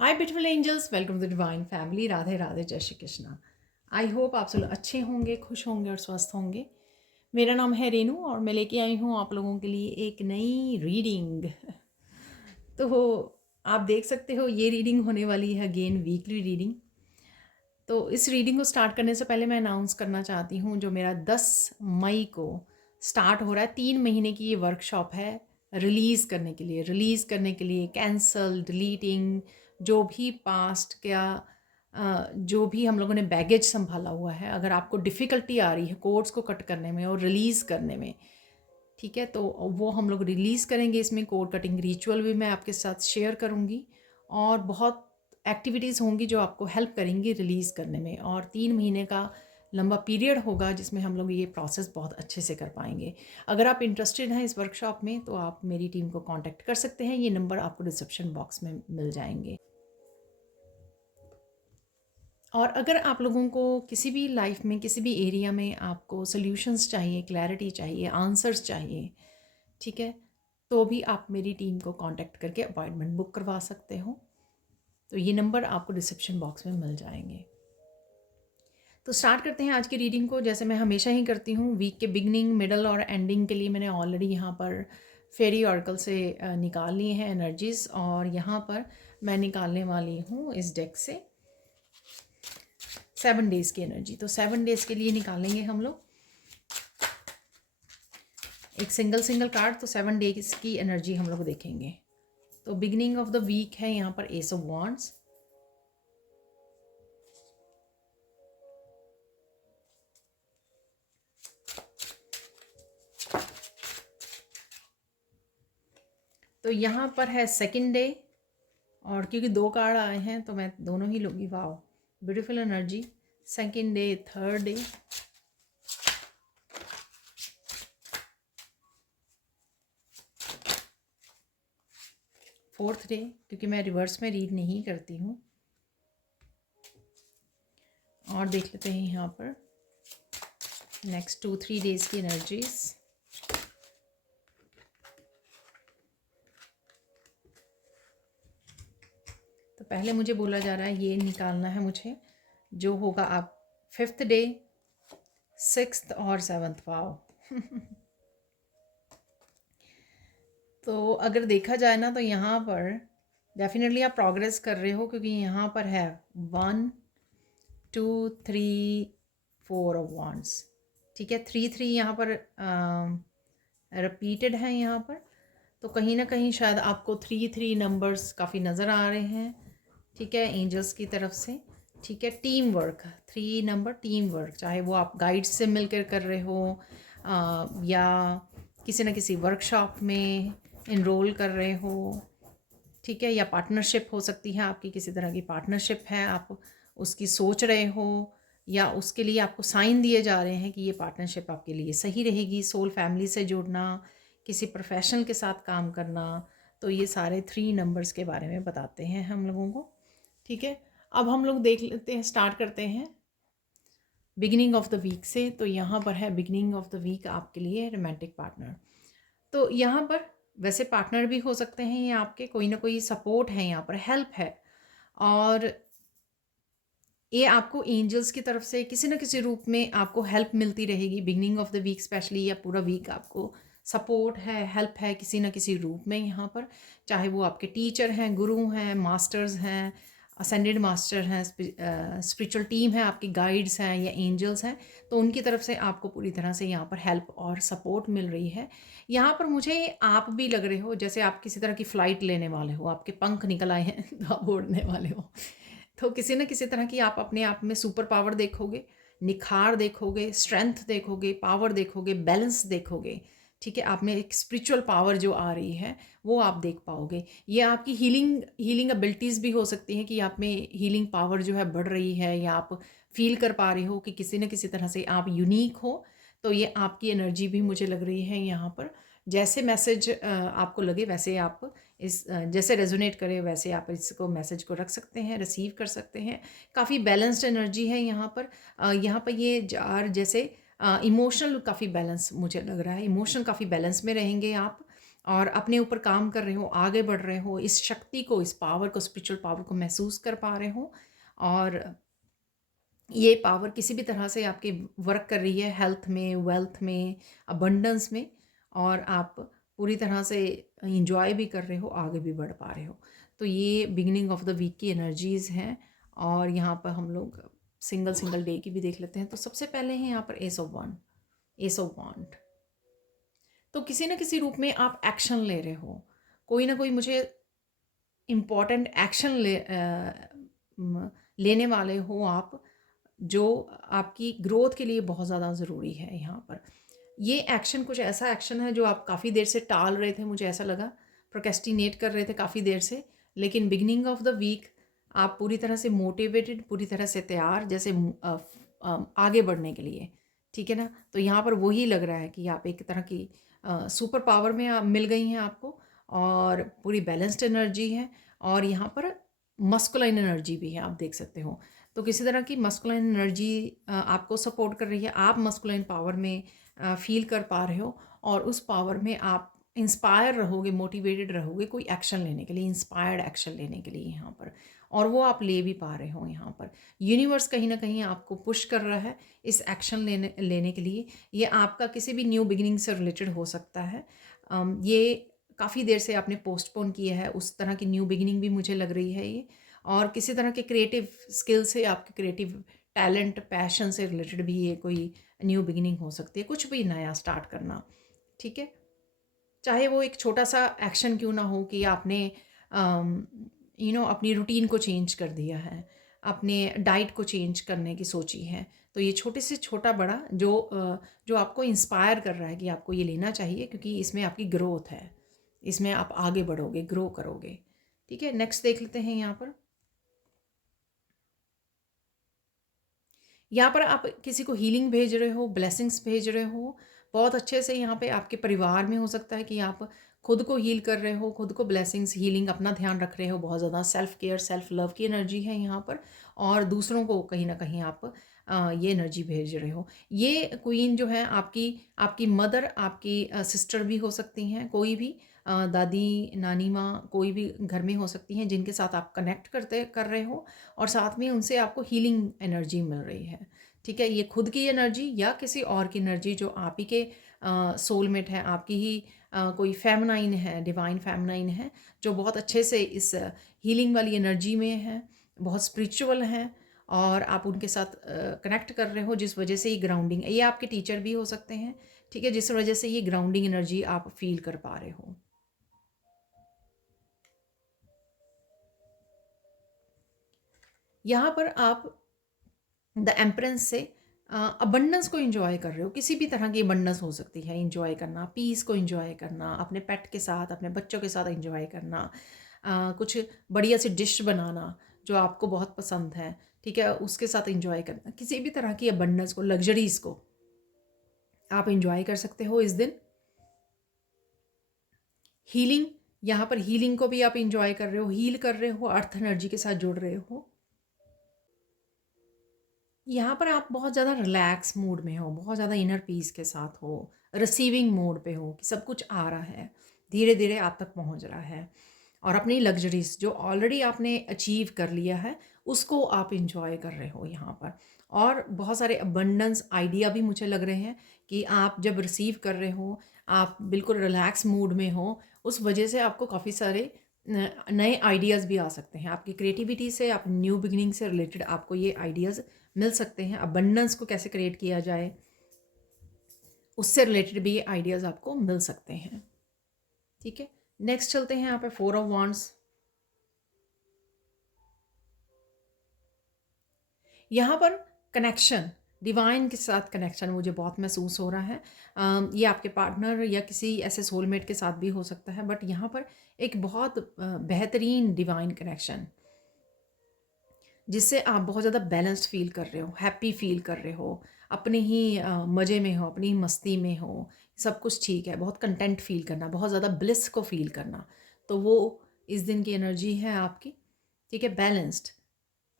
Hi beautiful angels, welcome to the divine family. Radhe Radhe, Jai Shri Krishna. I hope आप सब लोग अच्छे होंगे, खुश होंगे और स्वस्थ होंगे। मेरा नाम है रेनू और मैं लेके आई हूँ आप लोगों के लिए एक नई रीडिंग। तो आप देख सकते हो ये रीडिंग होने वाली है अगेन वीकली रीडिंग। तो इस रीडिंग को स्टार्ट करने से पहले मैं अनाउंस करना चाहती हूँ, जो मेरा 10 मई को स्टार्ट हो रहा है, 3 महीने की ये वर्कशॉप है रिलीज़ करने के लिए कैंसल डिलीटिंग जो भी पास्ट का जो भी हम लोगों ने बैगेज संभाला हुआ है। अगर आपको डिफ़िकल्टी आ रही है कोड्स को कट करने में और रिलीज़ करने में, ठीक है, तो वो हम लोग रिलीज़ करेंगे। इसमें कोड कटिंग रिचुअल भी मैं आपके साथ शेयर करूँगी और बहुत एक्टिविटीज़ होंगी जो आपको हेल्प करेंगी रिलीज़ करने में। और 3 महीने का लंबा पीरियड होगा जिसमें हम लोग ये प्रोसेस बहुत अच्छे से कर पाएंगे। अगर आप इंटरेस्टेड हैं इस वर्कशॉप में तो आप मेरी टीम को कांटेक्ट कर सकते हैं। ये नंबर आपको डिस्क्रिप्शन बॉक्स में मिल जाएंगे। और अगर आप लोगों को किसी भी लाइफ में किसी भी एरिया में आपको सॉल्यूशंस चाहिए, क्लैरिटी चाहिए, आंसर्स चाहिए, ठीक है, तो भी आप मेरी टीम को कांटेक्ट करके अपॉइंटमेंट बुक करवा सकते हो। तो ये नंबर आपको डिस्क्रिप्शन बॉक्स में मिल जाएंगे। तो स्टार्ट करते हैं आज की रीडिंग को, जैसे मैं हमेशा ही करती हूँ। वीक के बिगनिंग, मिडल और एंडिंग के लिए मैंने ऑलरेडी यहाँ पर फेरी ऑर्कल से निकाल लिए हैं एनर्जीज़, और यहाँ पर मैं निकालने वाली हूँ इस डेक से 7 डेज़ की एनर्जी। तो 7 डेज़ के लिए निकालेंगे हम लोग एक सिंगल कार्ड। तो 7 डेज़ की एनर्जी हम लोग देखेंगे। तो बिगनिंग ऑफ द वीक है यहाँ पर एस ऑफ वॉन्ड्स, तो यहाँ पर है सेकंड डे, और क्योंकि 2 कार्ड आए हैं तो मैं दोनों ही लूँगी। Wow, beautiful energy. Second day, third day, fourth day, क्योंकि मैं रिवर्स में रीड नहीं करती हूँ। और देख लेते हैं यहाँ पर नेक्स्ट 2-3 डेज़ की एनर्जीज। तो पहले मुझे बोला जा रहा है ये निकालना है मुझे, जो होगा आप 5th डे, 6th और 7th। वाओ। तो अगर देखा जाए ना तो यहाँ पर डेफिनेटली आप प्रोग्रेस कर रहे हो, क्योंकि यहाँ पर है 1 2 3 4 ऑफ वॉन्ड्स, ठीक है। 3 यहाँ पर रिपीटेड है यहाँ पर। तो कहीं ना कहीं शायद आपको 3 नंबर्स काफ़ी नज़र आ रहे हैं, ठीक है, एंजल्स की तरफ से, ठीक है। Team work, 3 number team work, चाहे वो आप गाइड्स से मिलकर कर रहे हो या किसी न किसी वर्कशॉप में इनरोल कर रहे हो, ठीक है, या पार्टनरशिप हो सकती है आपकी, किसी तरह की पार्टनरशिप है, आप उसकी सोच रहे हो, या उसके लिए आपको साइन दिए जा रहे हैं कि ये पार्टनरशिप आपके लिए सही रहेगी। सोल फैमिली से जुड़ना, किसी प्रोफेशनल के साथ काम करना, तो ये सारे 3 नंबर्स के बारे में बताते हैं हम लोगों को, ठीक है। अब हम लोग देख लेते हैं, स्टार्ट करते हैं बिगिनिंग ऑफ द वीक से। तो यहाँ पर है बिगिनिंग ऑफ द वीक आपके लिए रोमांटिक पार्टनर। तो यहाँ पर वैसे पार्टनर भी हो सकते हैं, ये आपके कोई ना कोई सपोर्ट है, यहाँ पर हेल्प है, और ये आपको एंजल्स की तरफ से किसी न किसी रूप में आपको हेल्प मिलती रहेगी beginning of the week specially, या पूरा वीक आपको सपोर्ट है, हेल्प है किसी न किसी रूप में यहाँ पर। चाहे वो आपके टीचर हैं, गुरु हैं, मास्टर्स हैं, असेंडेड मास्टर हैं, स्पिरिचुअल टीम है आपकी, गाइड्स हैं या एंजल्स हैं, तो उनकी तरफ से आपको पूरी तरह से यहाँ पर हेल्प और सपोर्ट मिल रही है। यहाँ पर मुझे आप भी लग रहे हो जैसे आप किसी तरह की फ़्लाइट लेने वाले हो, आपके पंख निकल आए हैं तो आप उड़ने वाले हो। तो किसी न किसी तरह की आप अपने आप में सुपर पावर देखोगे, निखार देखोगे, स्ट्रेंथ देखोगे, पावर देखोगे, बैलेंस देखोगे, ठीक है। आप में एक स्पिरिचुअल पावर जो आ रही है वो आप देख पाओगे। ये आपकी हीलिंग एबिलिटीज़ भी हो सकती हैं कि आप में हीलिंग पावर जो है बढ़ रही है, या आप फील कर पा रहे हो कि किसी न किसी तरह से आप यूनिक हो। तो ये आपकी एनर्जी भी मुझे लग रही है यहाँ पर। जैसे मैसेज आपको लगे वैसे आप जैसे रेजोनेट करे वैसे आप इसको मैसेज को रख सकते हैं, रिसीव कर सकते हैं। काफ़ी बैलेंस्ड एनर्जी है यहाँ पर। यहाँ पर ये जार जैसे इमोशनल काफ़ी बैलेंस मुझे लग रहा है, इमोशन काफ़ी बैलेंस में रहेंगे आप, और अपने ऊपर काम कर रहे हो, आगे बढ़ रहे हो, इस शक्ति को, इस पावर को, स्पिरिचुअल पावर को महसूस कर पा रहे हो। और ये पावर किसी भी तरह से आपकी वर्क कर रही है, हेल्थ में, वेल्थ में, अबंडेंस में, और आप पूरी तरह से इंजॉय भी कर रहे हो, आगे भी बढ़ पा रहे हो। तो ये बिगिनिंग ऑफ द वीक की एनर्जीज़ हैं। और यहाँ पर हम लोग सिंगल सिंगल डे की भी देख लेते हैं। तो सबसे पहले है यहाँ पर ace of one, ace of wand. तो किसी न किसी रूप में आप एक्शन ले रहे हो, कोई ना कोई मुझे इम्पॉर्टेंट एक्शन लेने वाले हो आप, जो आपकी ग्रोथ के लिए बहुत ज़्यादा ज़रूरी है। यहाँ पर ये एक्शन कुछ ऐसा एक्शन है जो आप काफ़ी देर से टाल रहे थे, मुझे ऐसा लगा, प्रोक्रेस्टिनेट कर रहे थे काफ़ी देर से। लेकिन बिगिनिंग ऑफ द वीक आप पूरी तरह से मोटिवेटेड, पूरी तरह से तैयार, जैसे आगे बढ़ने के लिए, ठीक है ना। तो यहाँ पर वही लग रहा है कि आप एक तरह की सुपर पावर में मिल गई हैं आपको, और पूरी बैलेंस्ड एनर्जी है। और यहाँ पर मस्कुलाइन एनर्जी भी है, आप देख सकते हो। तो किसी तरह की मस्कुलाइन एनर्जी आपको सपोर्ट कर रही है, आप मस्कुलाइन पावर में फील कर पा रहे हो, और उस पावर में आप इंस्पायर रहोगे, मोटिवेटेड रहोगे कोई एक्शन लेने के लिए, इंस्पायर्ड एक्शन लेने के लिए यहाँ पर। और वो आप ले भी पा रहे हो यहाँ पर। यूनिवर्स कहीं ना कहीं आपको पुश कर रहा है इस एक्शन लेने लेने के लिए। ये आपका किसी भी न्यू बिगिनिंग से रिलेटेड हो सकता है। ये काफ़ी देर से आपने पोस्टपोन किया है, उस तरह की न्यू बिगिनिंग भी मुझे लग रही है ये। और किसी तरह के क्रिएटिव स्किल से, आपके क्रिएटिव टैलेंट, पैशन से रिलेटेड भी ये कोई न्यू बिगिनिंग हो सकती है, कुछ भी नया स्टार्ट करना, ठीक है। चाहे वो एक छोटा सा एक्शन क्यों ना हो कि आपने अपनी रूटीन को चेंज कर दिया है, अपने डाइट को चेंज करने की सोची है। तो ये छोटे से छोटा बड़ा जो आपको इंस्पायर कर रहा है कि आपको ये लेना चाहिए, क्योंकि इसमें आपकी ग्रोथ है, इसमें आप आगे बढ़ोगे, ग्रो करोगे, ठीक है। नेक्स्ट देख लेते हैं यहाँ पर। यहाँ पर आप किसी को हीलिंग भेज रहे हो, ब्लेसिंग्स भेज रहे हो बहुत अच्छे से। यहाँ पे आपके परिवार में हो सकता है कि आप खुद को हील कर रहे हो, खुद को ब्लेसिंग्स, हीलिंग, अपना ध्यान रख रहे हो। बहुत ज़्यादा सेल्फ केयर, सेल्फ लव की एनर्जी है यहाँ पर। और दूसरों को कहीं ना कहीं आप ये एनर्जी भेज रहे हो। ये क्वीन जो है आपकी आपकी मदर, आपकी सिस्टर भी हो सकती हैं, कोई भी दादी, नानी माँ, कोई भी घर में हो सकती हैं, जिनके साथ आप कनेक्ट कर रहे हो, और साथ में उनसे आपको हीलिंग एनर्जी मिल रही है, ठीक है। ये खुद की एनर्जी या किसी और की एनर्जी जो आप ही के सोलमेट है, आपकी ही कोई फेमनाइन है, डिवाइन फेमनाइन है, जो बहुत अच्छे से इस हीलिंग वाली एनर्जी में है, बहुत स्पिरिचुअल हैं, और आप उनके साथ कनेक्ट कर रहे हो, जिस वजह से ये ग्राउंडिंग, ये आपके टीचर भी हो सकते हैं, ठीक है, जिस वजह से ये ग्राउंडिंग एनर्जी आप फील कर पा रहे हो। यहाँ पर आप द एम्प्रेंस से अबंडेंस को एंजॉय कर रहे हो। किसी भी तरह की अबंडेंस हो सकती है, एंजॉय करना, पीस को एंजॉय करना, अपने पेट के साथ, अपने बच्चों के साथ एंजॉय करना, कुछ बढ़िया सी डिश बनाना जो आपको बहुत पसंद है, ठीक है, उसके साथ एंजॉय करना। किसी भी तरह की अबंडेंस को, लग्जरीज को आप एंजॉय कर सकते हो इस दिन। हीलिंग, यहाँ पर हीलिंग को भी आप एंजॉय कर रहे हो, हील कर रहे हो, अर्थ एनर्जी के साथ जुड़ रहे हो। यहाँ पर आप बहुत ज़्यादा रिलैक्स मूड में हो, बहुत ज़्यादा इनर पीस के साथ हो, रिसीविंग मोड पे हो कि सब कुछ आ रहा है, धीरे धीरे आप तक पहुँच रहा है। और अपनी लग्जरीज जो ऑलरेडी आपने अचीव कर लिया है, उसको आप इंजॉय कर रहे हो यहाँ पर। और बहुत सारे अबंडेंस आइडिया भी मुझे लग रहे हैं कि आप जब रिसीव कर रहे हो, आप बिल्कुल रिलैक्स मूड में हो, उस वजह से आपको काफ़ी सारे नए आइडियाज़ भी आ सकते हैं। आपकी क्रिएटिविटी से, आप न्यू बिगिनिंग से रिलेटेड आपको ये आइडियाज़ मिल सकते हैं। अबंडेंस को कैसे क्रिएट किया जाए, उससे रिलेटेड भी ये आइडियाज़ आपको मिल सकते हैं, ठीक है। नेक्स्ट चलते हैं यहाँ पे 4 ऑफ वांड्स। यहाँ पर कनेक्शन, डिवाइन के साथ कनेक्शन मुझे बहुत महसूस हो रहा है। ये आपके पार्टनर या किसी ऐसे सोलमेट के साथ भी हो सकता है, बट यहाँ पर एक बहुत बेहतरीन डिवाइन कनेक्शन, जिससे आप बहुत ज़्यादा बैलेंस्ड फील कर रहे हो, हैप्पी फील कर रहे हो, अपने ही मज़े में हो, अपनी ही मस्ती में हो, सब कुछ ठीक है, बहुत कंटेंट फील करना, बहुत ज़्यादा ब्लिस को फील करना। तो वो इस दिन की एनर्जी है आपकी, ठीक है। बैलेंस्ड,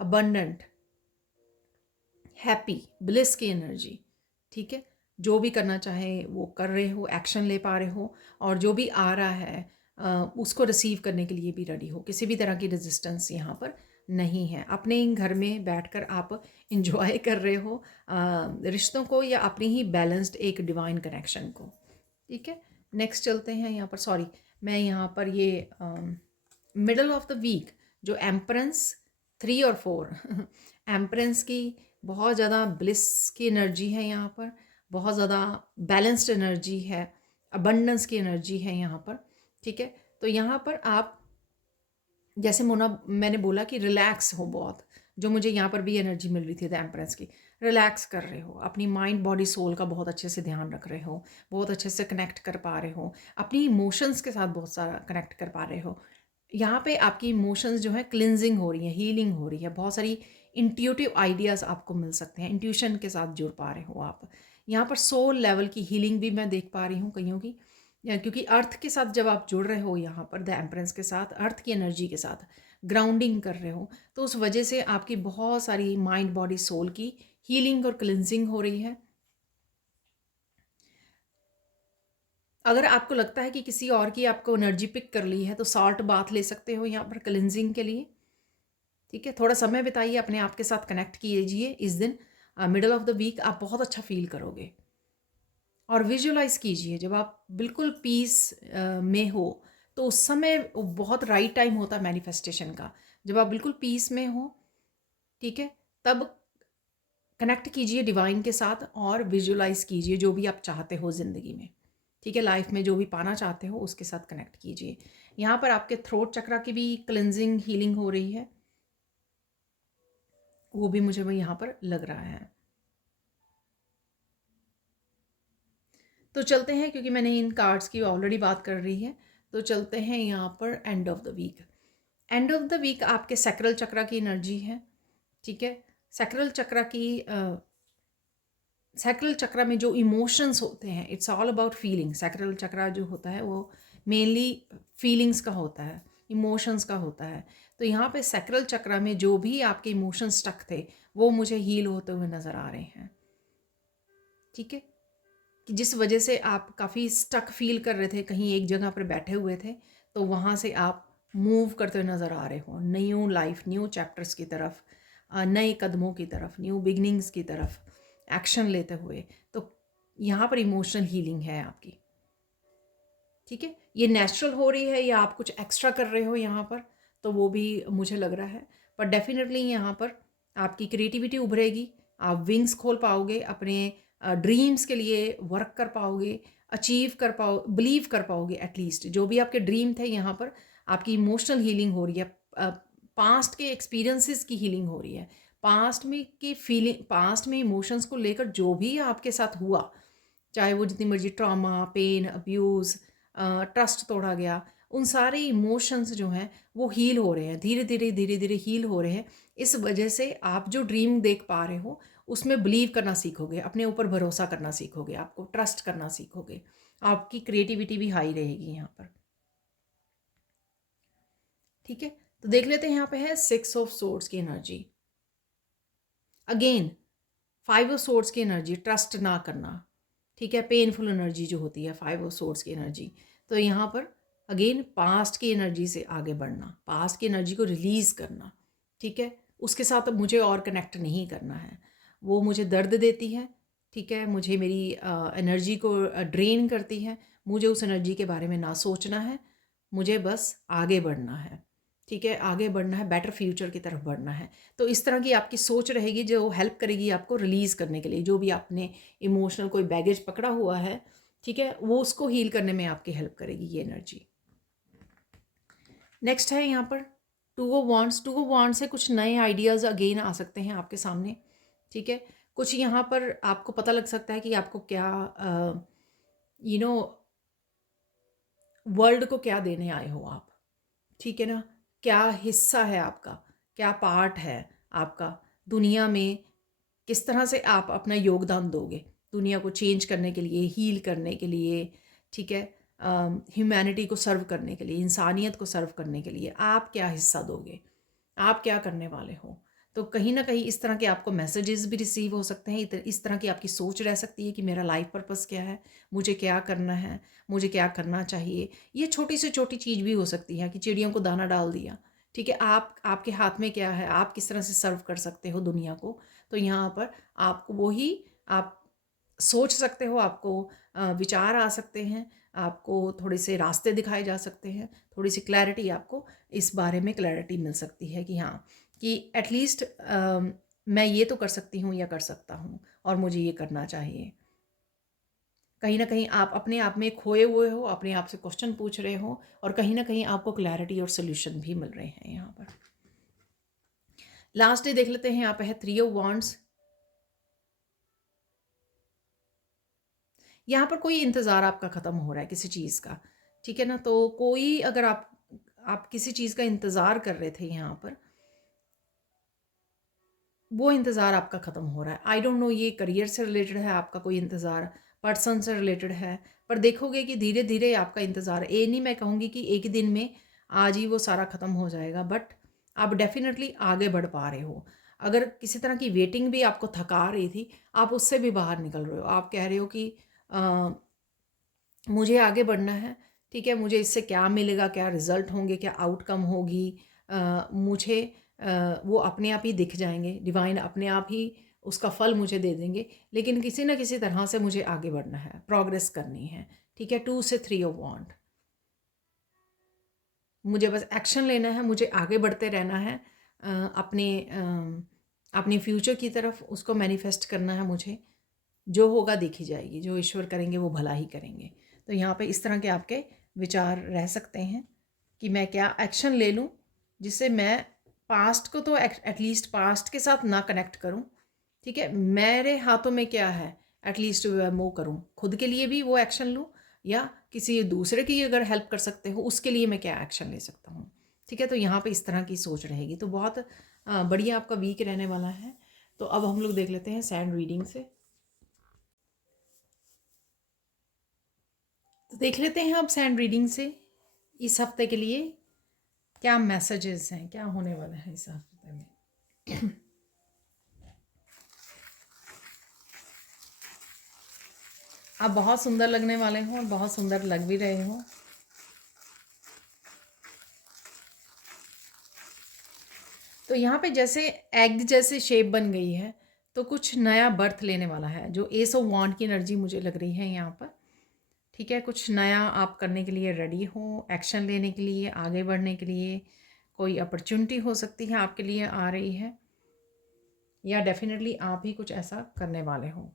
अबंडेंट, हैप्पी, ब्लिस की एनर्जी, ठीक है। जो भी करना चाहे वो कर रहे हो, एक्शन ले पा रहे हो, और जो भी आ रहा है उसको रिसीव करने के लिए भी रेडी हो। किसी भी तरह की रेजिस्टेंस यहाँ पर नहीं है। अपने ही घर में बैठकर आप इंजॉय कर रहे हो रिश्तों को, या अपनी ही बैलेंस्ड एक डिवाइन कनेक्शन को। ठीक है, नेक्स्ट चलते हैं यहाँ पर। सॉरी, मैं यहाँ पर ये मिडल ऑफ द वीक जो एम्परेंस 3 और 4 एम्परेंस की बहुत ज़्यादा ब्लिस की एनर्जी है यहाँ पर, बहुत ज़्यादा बैलेंस्ड एनर्जी है, अबंडेंस की एनर्जी है यहाँ पर। ठीक है, तो यहाँ पर आप जैसे मैंने बोला कि रिलैक्स हो बहुत, जो मुझे यहाँ पर भी एनर्जी मिल रही थी द एम्प्रेस की। रिलैक्स कर रहे हो, अपनी माइंड बॉडी सोल का बहुत अच्छे से ध्यान रख रहे हो, बहुत अच्छे से कनेक्ट कर पा रहे हो, अपनी इमोशंस के साथ बहुत सारा कनेक्ट कर पा रहे हो। यहाँ पे आपकी इमोशंस जो है क्लिनजिंग हो रही है, हीलिंग हो रही है, बहुत सारी इंट्यूटिव आइडियाज़ आपको मिल सकते हैं, इंट्यूशन के साथ जुड़ पा रहे हो आप। यहाँ पर सोल लेवल की हीलिंग भी मैं देख पा रही हूँ कईयों की, क्योंकि अर्थ के साथ जब आप जुड़ रहे हो यहाँ पर द एम्परेंस के साथ, अर्थ की एनर्जी के साथ ग्राउंडिंग कर रहे हो, तो उस वजह से आपकी बहुत सारी माइंड बॉडी सोल की हीलिंग और क्लिनजिंग हो रही है। अगर आपको लगता है कि किसी और की आपको एनर्जी पिक कर ली है, तो सॉल्ट बाथ ले सकते हो यहाँ पर क्लिनजिंग के लिए। ठीक है, थोड़ा समय बिताइए, अपने आप के साथ कनेक्ट कीजिए इस दिन, मिडल ऑफ द वीक आप बहुत अच्छा फील करोगे। और विजुलाइज कीजिए जब आप बिल्कुल पीस में हो, तो उस समय बहुत राइट टाइम होता है मैनिफेस्टेशन का, जब आप बिल्कुल पीस में हो। ठीक है, तब कनेक्ट कीजिए डिवाइन के साथ और विजुलाइज कीजिए जो भी आप चाहते हो ज़िंदगी में। ठीक है, लाइफ में जो भी पाना चाहते हो उसके साथ कनेक्ट कीजिए। यहाँ पर आपके थ्रोट चक्रा की भी क्लिनजिंग हीलिंग हो रही है, वो भी मुझे यहाँ पर लग रहा है। तो चलते हैं, क्योंकि मैंने इन कार्ड्स की ऑलरेडी बात कर रही है, तो चलते हैं यहाँ पर end of the week. End of the week आपके सैक्रल चक्रा की एनर्जी है। ठीक है, सैक्रल चक्रा की सैक्रल चक्रा में जो इमोशंस होते हैं, it's all about feeling. Sacral chakra जो होता है वो मेनली फीलिंग्स का होता है, इमोशंस का होता है। तो यहाँ पे सैक्रल चक्रा में जो भी आपके इमोशंस स्टक थे वो मुझे हील होते हुए नज़र आ रहे हैं। ठीक है, कि जिस वजह से आप काफ़ी स्टक फील कर रहे थे, कहीं एक जगह पर बैठे हुए थे, तो वहाँ से आप मूव करते हुए नज़र आ रहे हो न्यू लाइफ, न्यू चैप्टर्स की तरफ, नए कदमों की तरफ, न्यू बिगनिंग्स की तरफ एक्शन लेते हुए। तो यहाँ पर इमोशनल हीलिंग है आपकी। ठीक है, ये नेचुरल हो रही है या आप कुछ एक्स्ट्रा कर रहे हो यहाँ पर, तो वो भी मुझे लग रहा है। पर डेफिनेटली यहाँ पर आपकी क्रिएटिविटी उभरेगी, आप विंग्स खोल पाओगे, अपने ड्रीम्स के लिए वर्क कर पाओगे, अचीव कर पाओ, बिलीव कर पाओगे एटलीस्ट। जो भी आपके ड्रीम थे, यहाँ पर आपकी इमोशनल हीलिंग हो रही है, पास्ट के एक्सपीरियंसेस की हीलिंग हो रही है, पास्ट में की फीलिंग, पास्ट में इमोशंस को लेकर जो भी आपके साथ हुआ, चाहे वो जितनी मर्जी ट्रॉमा, पेन, अब्यूज़, ट्रस्ट तोड़ा गया, उन सारे इमोशंस जो हैं वो हील हो रहे हैं, धीरे धीरे हील हो रहे हैं। इस वजह से आप जो ड्रीम देख पा रहे हो उसमें बिलीव करना सीखोगे, अपने ऊपर भरोसा करना सीखोगे, आपको ट्रस्ट करना सीखोगे, आपकी क्रिएटिविटी भी हाई रहेगी यहाँ पर। ठीक है, तो देख लेते हैं यहाँ पे है 6 ऑफ सोर्ड्स की एनर्जी। अगेन 5 ऑफ सोर्ड्स की एनर्जी, ट्रस्ट ना करना। ठीक है, पेनफुल एनर्जी जो होती है 5 ऑफ सोर्ड्स की एनर्जी। तो यहाँ पर अगेन पास्ट की एनर्जी से आगे बढ़ना, पास्ट की एनर्जी को रिलीज़ करना। ठीक है, उसके साथ मुझे और कनेक्ट नहीं करना है, वो मुझे दर्द देती है। ठीक है, मुझे मेरी एनर्जी को ड्रेन करती है, मुझे उस एनर्जी के बारे में ना सोचना है, मुझे बस आगे बढ़ना है। ठीक है, आगे बढ़ना है, बेटर फ्यूचर की तरफ बढ़ना है। तो इस तरह की आपकी सोच रहेगी जो हेल्प करेगी आपको रिलीज़ करने के लिए, जो भी आपने इमोशनल कोई बैगेज पकड़ा हुआ है। ठीक है, वो उसको हील करने में आपकी हेल्प करेगी ये एनर्जी। नेक्स्ट है यहाँ पर 2 ऑफ वांड्स। 2 ऑफ वांड्स से कुछ नए आइडियाज़ अगेन आ सकते हैं आपके सामने। ठीक है, कुछ यहाँ पर आपको पता लग सकता है कि आपको क्या यू नो वर्ल्ड को क्या देने आए हो आप। ठीक है ना, क्या हिस्सा है आपका, क्या पार्ट है आपका दुनिया में, किस तरह से आप अपना योगदान दोगे दुनिया को चेंज करने के लिए, हील करने के लिए। ठीक है, ह्यूमैनिटी को सर्व करने के लिए, इंसानियत को सर्व करने के लिए आप क्या हिस्सा दोगे, आप क्या करने वाले हो। तो कहीं ना कहीं इस तरह के आपको मैसेजेस भी रिसीव हो सकते हैं, इस तरह की आपकी सोच रह सकती है कि मेरा लाइफ पर्पस क्या है, मुझे क्या करना है, मुझे क्या करना चाहिए। ये छोटी से छोटी चीज़ भी हो सकती है कि चिड़ियों को दाना डाल दिया, ठीक है, आपके हाथ में क्या है, आप किस तरह से सर्व कर सकते हो दुनिया को। तो यहाँ पर आपको वही आप सोच सकते हो, आपको विचार आ सकते हैं, आपको थोड़े से रास्ते दिखाए जा सकते हैं, थोड़ी सी क्लैरिटी, आपको इस बारे में क्लैरिटी मिल सकती है कि हाँ, कि एटलीस्ट मैं ये तो कर सकती हूँ या कर सकता हूँ और मुझे ये करना चाहिए। कहीं ना कहीं आप अपने आप में खोए हुए हो, अपने आप से क्वेश्चन पूछ रहे हो और कहीं ना कहीं आपको क्लैरिटी और सोल्यूशन भी मिल रहे हैं यहाँ पर। लास्ट डे देख लेते हैं, यहाँ पे है 3 ऑफ वांड्स। यहाँ पर कोई इंतज़ार आपका ख़त्म हो रहा है किसी चीज़ का, ठीक है ना। तो कोई अगर आप किसी चीज़ का इंतज़ार कर रहे थे यहाँ पर, वो इंतज़ार आपका ख़त्म हो रहा है। आई डोंट नो ये करियर से रिलेटेड है आपका कोई इंतज़ार, पर्सन से रिलेटेड है, पर देखोगे कि धीरे धीरे आपका इंतज़ार, ये नहीं मैं कहूँगी कि एक दिन में आज ही वो सारा ख़त्म हो जाएगा, बट आप डेफिनेटली आगे बढ़ पा रहे हो। अगर किसी तरह की वेटिंग भी आपको थका रही थी, आप उससे भी बाहर निकल रहे हो। आप कह रहे हो कि मुझे आगे बढ़ना है, ठीक है, मुझे इससे क्या मिलेगा, क्या रिज़ल्ट होंगे, क्या आउटकम होगी, मुझे वो अपने आप ही दिख जाएंगे, डिवाइन अपने आप ही उसका फल मुझे दे देंगे, लेकिन किसी ना किसी तरह से मुझे आगे बढ़ना है, प्रोग्रेस करनी है, ठीक है। 2 से 3 ऑफ वांड, मुझे बस एक्शन लेना है, मुझे आगे बढ़ते रहना है, अपने फ्यूचर की तरफ उसको मैनिफेस्ट करना है। मुझे जो होगा देखी जाएगी, जो ईश्वर करेंगे वो भला ही करेंगे। तो यहाँ पे इस तरह के आपके विचार रह सकते हैं कि मैं क्या एक्शन ले लूँ जिससे मैं पास्ट को तो एटलीस्ट पास्ट के साथ ना कनेक्ट करूँ, ठीक है, मेरे हाथों में क्या है, एटलीस्ट वो करूँ, खुद के लिए भी वो एक्शन लूँ, या किसी दूसरे की अगर हेल्प कर सकते हो उसके लिए मैं क्या एक्शन ले सकता हूँ, ठीक है। तो यहाँ पे इस तरह की सोच रहेगी, तो बहुत बढ़िया आपका वीक रहने वाला है। तो अब हम लोग देख लेते हैं सैंड रीडिंग से। तो देख लेते हैं अब सैंड रीडिंग से इस हफ्ते के लिए क्या मैसेजेस हैं, क्या होने वाला है इस हफ्ते में। आप बहुत सुंदर लगने वाले हो और बहुत सुंदर लग भी रहे हो। तो यहाँ पे जैसे एग जैसे शेप बन गई है, तो कुछ नया बर्थ लेने वाला है, जो एस ऑफ वांड की एनर्जी मुझे लग रही है यहाँ पर, ठीक है। कुछ नया आप करने के लिए रेडी हो, एक्शन लेने के लिए, आगे बढ़ने के लिए, कोई अपॉर्चुनिटी हो सकती है आपके लिए आ रही है, या डेफिनेटली आप ही कुछ ऐसा करने वाले हो।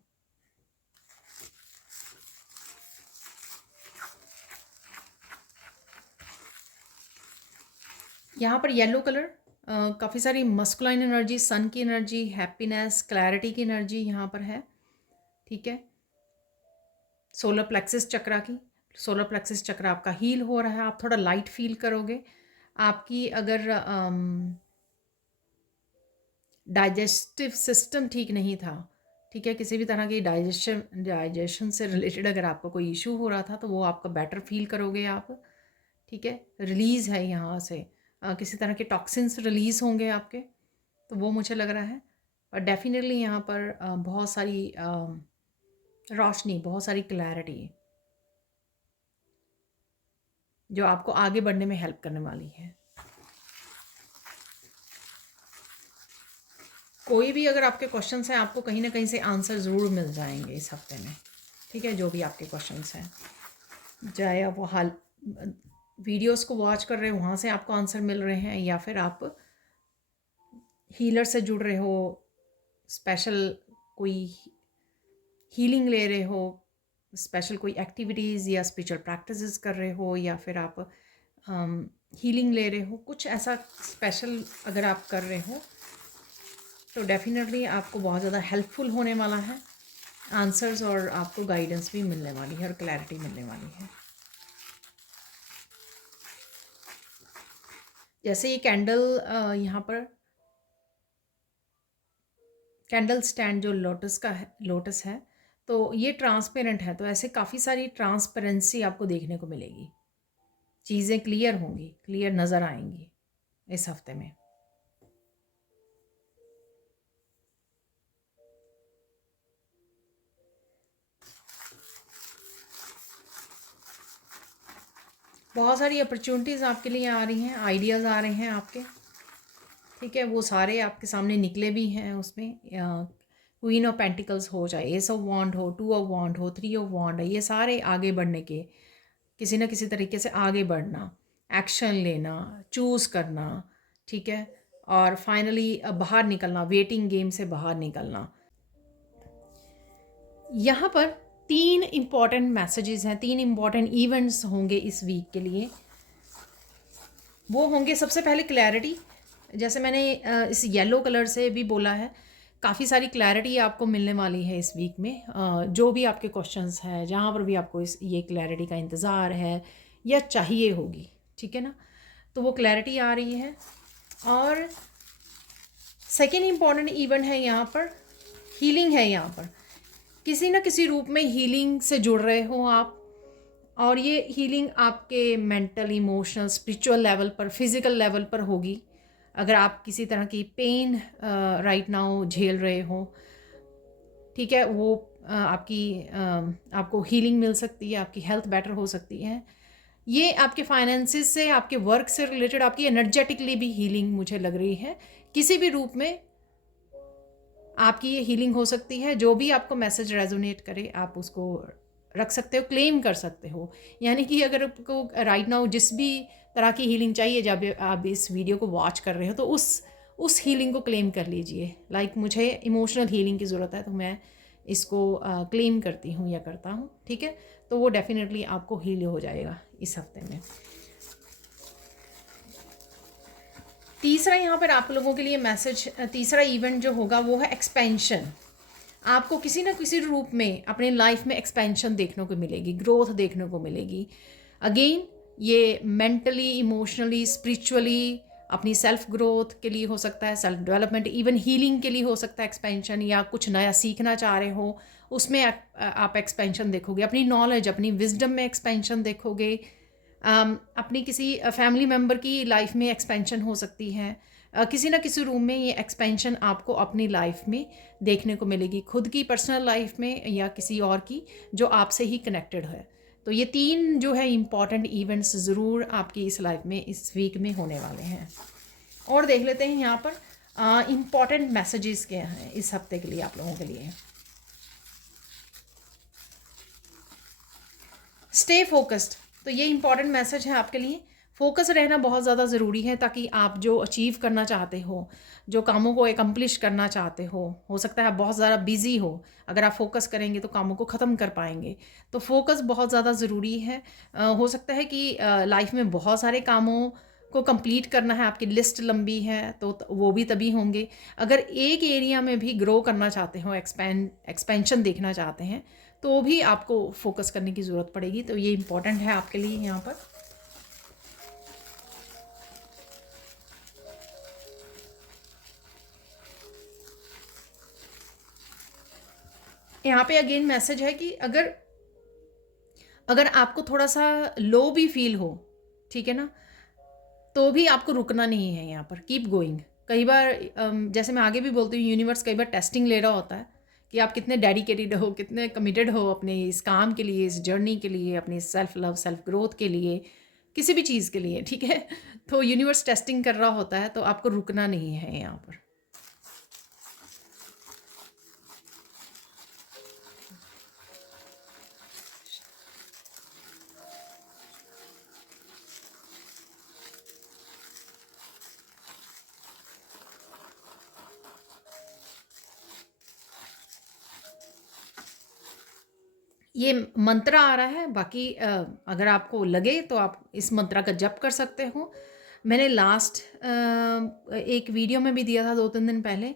यहाँ पर येलो कलर, काफ़ी सारी मस्कुलाइन एनर्जी, सन की एनर्जी, हैप्पीनेस, क्लैरिटी की एनर्जी यहाँ पर है, ठीक है। सोलर प्लेक्सिस चक्रा की, सोलर प्लेक्सिस चक्र आपका हील हो रहा है, आप थोड़ा लाइट फील करोगे। आपकी अगर डाइजेस्टिव सिस्टम ठीक नहीं था, ठीक है, किसी भी तरह की डाइजेशन से रिलेटेड अगर आपको कोई इशू हो रहा था, तो वो आपका बेटर फील करोगे आप, ठीक है। रिलीज़ है यहाँ से, किसी तरह के टॉक्सिन्स रिलीज़ होंगे आपके, तो वो मुझे लग रहा है। और डेफिनेटली यहाँ पर बहुत सारी रोशनी, बहुत सारी क्लैरिटी जो आपको आगे बढ़ने में हेल्प करने वाली है। कोई भी अगर आपके क्वेश्चंस हैं, आपको कहीं ना कहीं से आंसर ज़रूर मिल जाएंगे इस हफ्ते में, ठीक है। जो भी आपके क्वेश्चंस हैं, चाहे आप वो हाल वीडियोस को वॉच कर रहे हो वहाँ से आपको आंसर मिल रहे हैं, या फिर आप हीलर से जुड़ रहे हो, स्पेशल कोई हीलिंग ले रहे हो, स्पेशल कोई एक्टिविटीज़ या स्पिरिचुअल प्रैक्टिसेस कर रहे हो, या फिर आप हीलिंग ले रहे हो, कुछ ऐसा स्पेशल अगर आप कर रहे हो, तो डेफिनेटली आपको बहुत ज़्यादा हेल्पफुल होने वाला है आंसर्स, और आपको गाइडेंस भी मिलने वाली है और क्लैरिटी मिलने वाली है। जैसे ये कैंडल, यहाँ पर कैंडल स्टैंड जो लोटस का है, लोटस है, तो ये ट्रांसपेरेंट है, तो ऐसे काफ़ी सारी ट्रांसपेरेंसी आपको देखने को मिलेगी, चीज़ें क्लियर होंगी, क्लियर नज़र आएंगी इस हफ्ते में। बहुत सारी अपॉर्चुनिटीज़ आपके लिए आ रही हैं, आइडियाज़ आ रहे हैं आपके, ठीक है। वो सारे आपके सामने निकले भी हैं उसमें। क्वीन ऑफ पेंटिकल्स हो, चाहे एस ऑफ वॉन्ड हो, टू ऑफ वॉन्ड हो, थ्री ऑफ वॉन्ड है, ये सारे आगे बढ़ने के, किसी न किसी तरीके से आगे बढ़ना, एक्शन लेना, चूज़ करना, ठीक है। और फाइनली बाहर निकलना, वेटिंग गेम से बाहर निकलना। यहाँ पर 3 इम्पॉर्टेंट मैसेजेस हैं, 3 इम्पॉर्टेंट इवेंट्स होंगे इस वीक के लिए। वो होंगे सबसे पहले क्लैरिटी, जैसे मैंने इस येलो कलर से भी बोला है, काफ़ी सारी क्लैरिटी आपको मिलने वाली है इस वीक में। जो भी आपके क्वेश्चंस हैं, जहाँ पर भी आपको ये क्लैरिटी का इंतज़ार है या चाहिए होगी, ठीक है ना, तो वो क्लैरिटी आ रही है। और सेकेंड इम्पॉर्टेंट इवेंट है यहाँ पर हीलिंग है। यहाँ पर किसी न किसी रूप में हीलिंग से जुड़ रहे हो आप, और ये हीलिंग आपके मेंटल, इमोशनल, स्पिरिचुअल लेवल पर, फिज़िकल लेवल पर होगी। अगर आप किसी तरह की पेन राइट नाउ झेल रहे हो, ठीक है, वो आपको हीलिंग मिल सकती है, आपकी हेल्थ बेटर हो सकती है। ये आपके फाइनेंसिस से, आपके वर्क से रिलेटेड, आपकी एनर्जेटिकली भी हीलिंग मुझे लग रही है। किसी भी रूप में आपकी ये हीलिंग हो सकती है। जो भी आपको मैसेज रेजोनेट करे आप उसको रख सकते हो, क्लेम कर सकते हो। यानी कि अगर आपको राइट नाउ जिस भी तरह की हीलिंग चाहिए, जब आप इस वीडियो को वॉच कर रहे हो, तो उस हीलिंग को क्लेम कर लीजिए। लाइक मुझे इमोशनल हीलिंग की ज़रूरत है, तो मैं इसको क्लेम करती हूँ या करता हूँ, ठीक है। तो वो डेफिनेटली आपको हील हो जाएगा इस हफ्ते में। तीसरा यहाँ पर आप लोगों के लिए मैसेज, तीसरा इवेंट जो होगा वो है एक्सपेंशन। आपको किसी न किसी रूप में अपने लाइफ में एक्सपेंशन देखने को मिलेगी, ग्रोथ देखने को मिलेगी। अगेन ये मेंटली, इमोशनली, स्पिरिचुअली, अपनी सेल्फ ग्रोथ के लिए हो सकता है, सेल्फ डेवलपमेंट, इवन हीलिंग के लिए हो सकता है एक्सपेंशन, या कुछ नया सीखना चाह रहे हो उसमें आप एक्सपेंशन देखोगे। अपनी नॉलेज, अपनी विजडम में एक्सपेंशन देखोगे। अपनी किसी फैमिली मेम्बर की लाइफ में एक्सपेंशन हो सकती है। किसी ना किसी रूम में ये एक्सपेंशन आपको अपनी लाइफ में देखने को मिलेगी, खुद की पर्सनल लाइफ में या किसी और की जो आपसे ही कनेक्टेड है। तो ये 3 जो है इम्पॉर्टेंट इवेंट्स ज़रूर आपकी इस लाइफ में इस वीक में होने वाले हैं। और देख लेते हैं यहाँ पर इम्पॉर्टेंट मैसेजेस क्या हैं इस हफ्ते के लिए आप लोगों के लिए। स्टे फोकस्ड, तो ये इंपॉर्टेंट मैसेज है आपके लिए। फोकस रहना बहुत ज़्यादा ज़रूरी है, ताकि आप जो अचीव करना चाहते हो, जो कामों को एकम्प्लिश करना चाहते हो सकता है आप बहुत ज़्यादा बिजी हो, अगर आप फोकस करेंगे तो कामों को ख़त्म कर पाएंगे। तो फोकस बहुत ज़्यादा ज़रूरी है। हो सकता है कि लाइफ में बहुत सारे कामों को कंप्लीट करना है, आपकी लिस्ट लंबी है, तो वो भी तभी होंगे। अगर एक एरिया में भी ग्रो करना चाहते हो, एक्सपेंशन देखना चाहते हैं, तो भी आपको फोकस करने की ज़रूरत पड़ेगी। तो ये इम्पॉर्टेंट है आपके लिए। यहाँ पर अगेन मैसेज है कि अगर आपको थोड़ा सा लो भी फील हो, ठीक है ना, तो भी आपको रुकना नहीं है। यहाँ पर कीप गोइंग। कई बार जैसे मैं आगे भी बोलती हूँ, यूनिवर्स कई बार टेस्टिंग ले रहा होता है कि आप कितने डेडिकेटेड हो, कितने कमिटेड हो अपने इस काम के लिए, इस जर्नी के लिए, अपनी सेल्फ लव, सेल्फ ग्रोथ के लिए, किसी भी चीज़ के लिए, ठीक है। तो यूनिवर्स टेस्टिंग कर रहा होता है, तो आपको रुकना नहीं है यहाँ पर। ये मंत्र आ रहा है। बाकी अगर आपको लगे तो आप इस मंत्र का जप कर सकते हो। मैंने लास्ट एक वीडियो में भी दिया था 2-3 दिन पहले,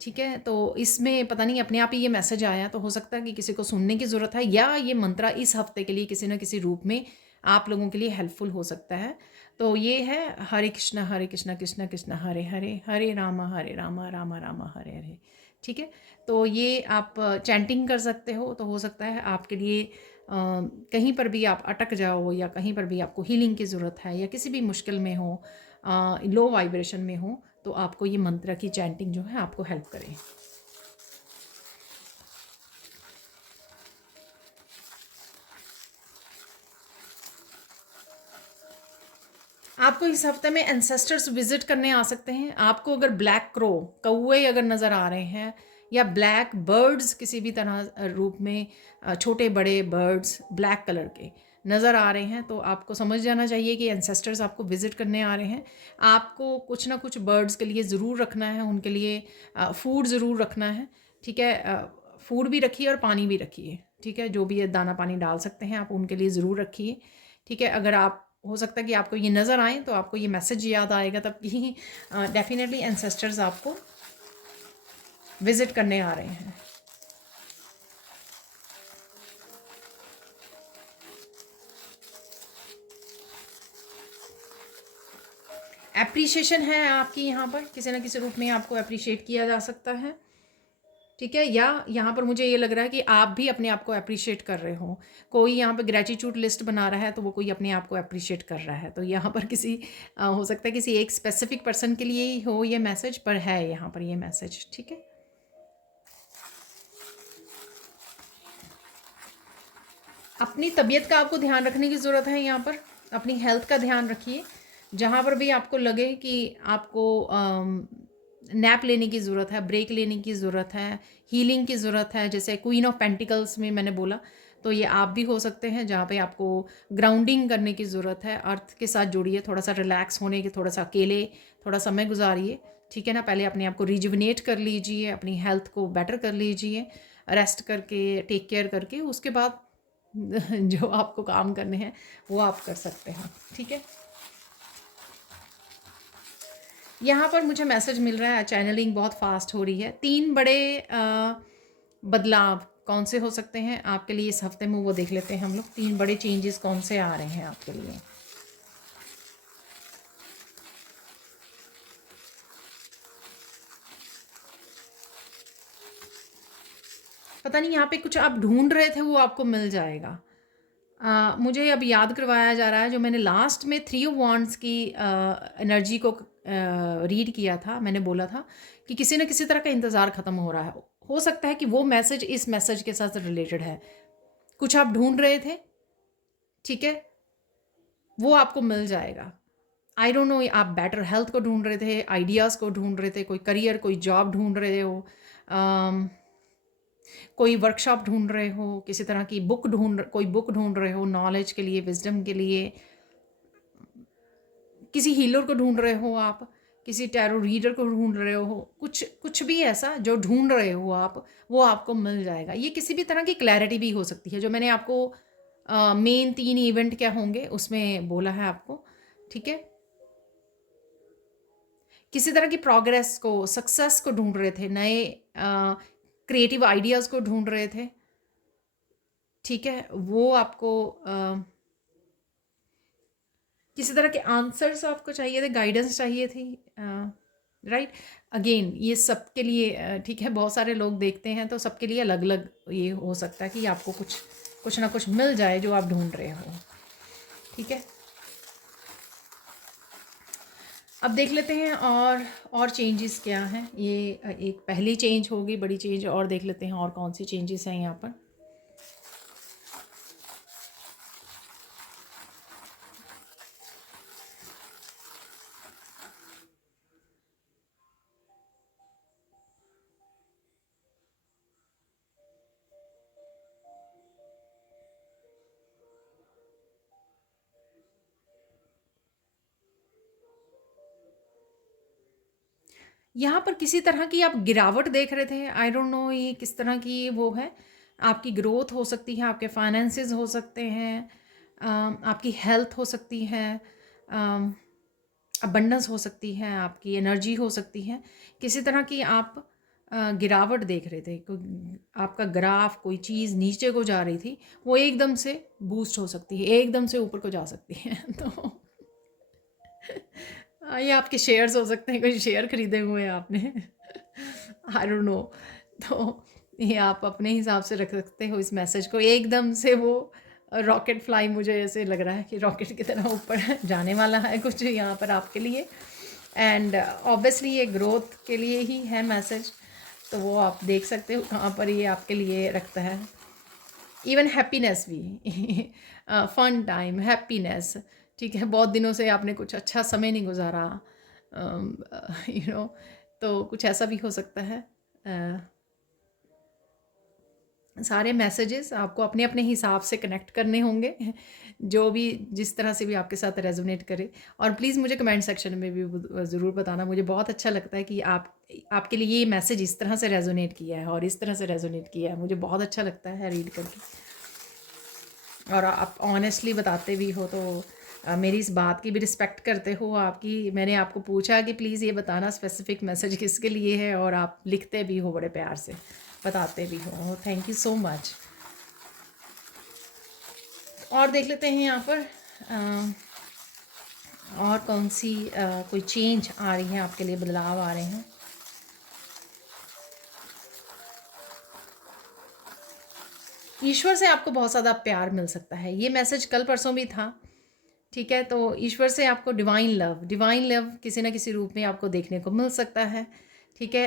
ठीक है। तो इसमें पता नहीं अपने आप ही ये मैसेज आया, तो हो सकता है कि किसी को सुनने की ज़रूरत है, या ये मंत्र इस हफ्ते के लिए किसी न किसी रूप में आप लोगों के लिए हेल्पफुल हो सकता है। तो ये है हरे कृष्णा कृष्णा कृष्णा हरे हरे, हरे रामा रामा रामा हरे हरे, ठीक है। तो ये आप चैंटिंग कर सकते हो। तो हो सकता है आपके लिए कहीं पर भी आप अटक जाओ, या कहीं पर भी आपको हीलिंग की ज़रूरत है, या किसी भी मुश्किल में हो, लो वाइब्रेशन में हो, तो आपको ये मंत्र की चैंटिंग जो है आपको हेल्प करे। आपको इस हफ्ते में एंसेस्टर्स विजिट करने आ सकते हैं। आपको अगर ब्लैक क्रो, कौवे अगर नज़र आ रहे हैं, या ब्लैक बर्ड्स किसी भी तरह रूप में, छोटे बड़े बर्ड्स ब्लैक कलर के नज़र आ रहे हैं, तो आपको समझ जाना चाहिए कि एंसेस्टर्स आपको विजिट करने आ रहे हैं। आपको कुछ ना कुछ बर्ड्स के लिए ज़रूर रखना है, उनके लिए फूड ज़रूर रखना है, ठीक है। फूड भी रखिए और पानी भी रखिए, ठीक है। जो भी ये दाना पानी डाल सकते हैं आप उनके लिए ज़रूर रखिए, ठीक है। अगर आप, हो सकता है कि आपको ये नज़र आए तो आपको ये मैसेज याद आएगा तब कि डेफिनेटली एंसेस्टर्स आपको विजिट करने आ रहे हैं। एप्रिशिएशन है आपकी यहाँ पर, किसी ना किसी रूप में आपको अप्रिशिएट किया जा सकता है, ठीक है। या यहाँ पर मुझे ये लग रहा है कि आप भी अपने आप को अप्रिशिएट कर रहे हो। कोई यहाँ पर ग्रेटिट्यूड लिस्ट बना रहा है तो वो कोई अपने आप को अप्रिशिएट कर रहा है। तो यहाँ पर किसी हो सकता है किसी एक स्पेसिफिक पर्सन के लिए ही हो ये मैसेज, पर है यहाँ पर ये मैसेज, ठीक है। अपनी तबीयत का आपको ध्यान रखने की ज़रूरत है यहाँ पर। अपनी हेल्थ का ध्यान रखिए। जहाँ पर भी आपको लगे कि आपको नैप लेने की ज़रूरत है, ब्रेक लेने की ज़रूरत है, हीलिंग की ज़रूरत है, जैसे क्वीन ऑफ पेंटिकल्स में मैंने बोला, तो ये आप भी हो सकते हैं। जहाँ पे आपको ग्राउंडिंग करने की ज़रूरत है, अर्थ के साथ जुड़िए, थोड़ा सा रिलैक्स होने के, थोड़ा सा अकेले थोड़ा समय गुजारिए, ठीक है ना। पहले अपने आप को रिजुविनेट कर लीजिए, अपनी हेल्थ को बेटर कर लीजिए, रेस्ट करके, टेक केयर करके, उसके बाद जो आपको काम करने हैं वो आप कर सकते हैं, ठीक है। यहाँ पर मुझे मैसेज मिल रहा है, चैनलिंग बहुत फास्ट हो रही है। 3 बड़े बदलाव कौन से हो सकते हैं आपके लिए इस हफ्ते में, वो देख लेते हैं हम लोग। 3 बड़े चेंजेस कौन से आ रहे हैं आपके लिए। पता नहीं यहाँ पे कुछ आप ढूंढ रहे थे वो आपको मिल जाएगा। मुझे अब याद करवाया जा रहा है, जो मैंने लास्ट में 3 ऑफ वॉन्ड्स की एनर्जी को रीड किया था, मैंने बोला था कि किसी न किसी तरह का इंतज़ार ख़त्म हो रहा है। हो सकता है कि वो मैसेज इस मैसेज के साथ रिलेटेड है। कुछ आप ढूंढ रहे थे, ठीक है, वो आपको मिल जाएगा। आई डोंट नो, आप बेटर हेल्थ को ढूंढ रहे थे, आइडियाज़ को ढूंढ रहे थे, कोई करियर, कोई जॉब ढूंढ रहे हो, कोई वर्कशॉप ढूंढ रहे हो, किसी तरह की कोई बुक ढूंढ रहे हो नॉलेज के लिए, विजडम के लिए, किसी हीलर को ढूंढ रहे हो आप, किसी टैरो रीडर को ढूंढ रहे हो, कुछ कुछ भी ऐसा जो ढूंढ रहे हो आप, वो आपको मिल जाएगा। ये किसी भी तरह की क्लैरिटी भी हो सकती है, जो मैंने आपको मेन 3 इवेंट क्या होंगे उसमें बोला है आपको, ठीक है। किसी तरह की प्रोग्रेस को, सक्सेस को ढूंढ रहे थे, नए क्रिएटिव आइडियाज़ को ढूंढ रहे थे, ठीक है। वो आपको किसी तरह के आंसर्स आपको चाहिए थे, गाइडेंस चाहिए थी, राइट। अगेन ये सबके लिए ठीक है, बहुत सारे लोग देखते हैं तो सबके लिए अलग अलग ये हो सकता है कि आपको कुछ ना कुछ मिल जाए जो आप ढूंढ रहे हो, ठीक है। अब देख लेते हैं और चेंजेस क्या हैं। ये एक पहली चेंज होगी, बड़ी चेंज, और देख लेते हैं और कौन सी चेंजेस हैं यहाँ पर। यहाँ पर किसी तरह की आप गिरावट देख रहे थे, आई डोंट नो ये किस तरह की वो है। आपकी ग्रोथ हो सकती है, आपके फाइनेंसेस हो सकते हैं, आपकी हेल्थ हो सकती है, अबंडेंस हो सकती है, आपकी एनर्जी हो सकती है। किसी तरह की आप गिरावट देख रहे थे, आपका ग्राफ, कोई चीज़ नीचे को जा रही थी, वो एकदम से बूस्ट हो सकती है, एकदम से ऊपर को जा सकती है। तो ये आपके शेयर्स हो सकते हैं, कोई शेयर खरीदे हुए हैं आपने, आई डोंट नो। तो ये आप अपने हिसाब से रख सकते हो इस मैसेज को। एकदम से वो रॉकेट फ्लाई, मुझे ऐसे लग रहा है कि रॉकेट की तरह ऊपर जाने वाला है कुछ यहाँ पर आपके लिए। एंड ऑब्वियसली ये ग्रोथ के लिए ही है मैसेज, तो वो आप देख सकते हो कहाँ पर ये आपके लिए रखता है। इवन हैप्पीनेस भी फन टाइम, हैप्पीनेस, ठीक है, बहुत दिनों से आपने कुछ अच्छा समय नहीं गुजारा, तो कुछ ऐसा भी हो सकता है। सारे मैसेजेस आपको अपने अपने हिसाब से कनेक्ट करने होंगे, जो भी जिस तरह से भी आपके साथ रेजोनेट करे। और प्लीज़ मुझे कमेंट सेक्शन में भी ज़रूर बताना, मुझे बहुत अच्छा लगता है कि आपके लिए ये मैसेज इस तरह से रेजोनेट किया है और इस तरह से रेजोनेट किया है, मुझे बहुत अच्छा लगता है रीड करके। और आप ऑनेस्टली बताते भी हो, तो मेरी इस बात की भी रिस्पेक्ट करते हो आपकी। मैंने आपको पूछा कि प्लीज़ ये बताना स्पेसिफिक मैसेज किसके लिए है, और आप लिखते भी हो बड़े प्यार से, बताते भी हो। Thank you so much. और देख लेते हैं यहाँ पर और कौन सी कोई चेंज आ रही है आपके लिए, बदलाव आ रहे हैं। ईश्वर से आपको बहुत ज़्यादा प्यार मिल सकता है, ये मैसेज कल परसों भी था। ठीक है, तो ईश्वर से आपको डिवाइन लव किसी ना किसी रूप में आपको देखने को मिल सकता है। ठीक है,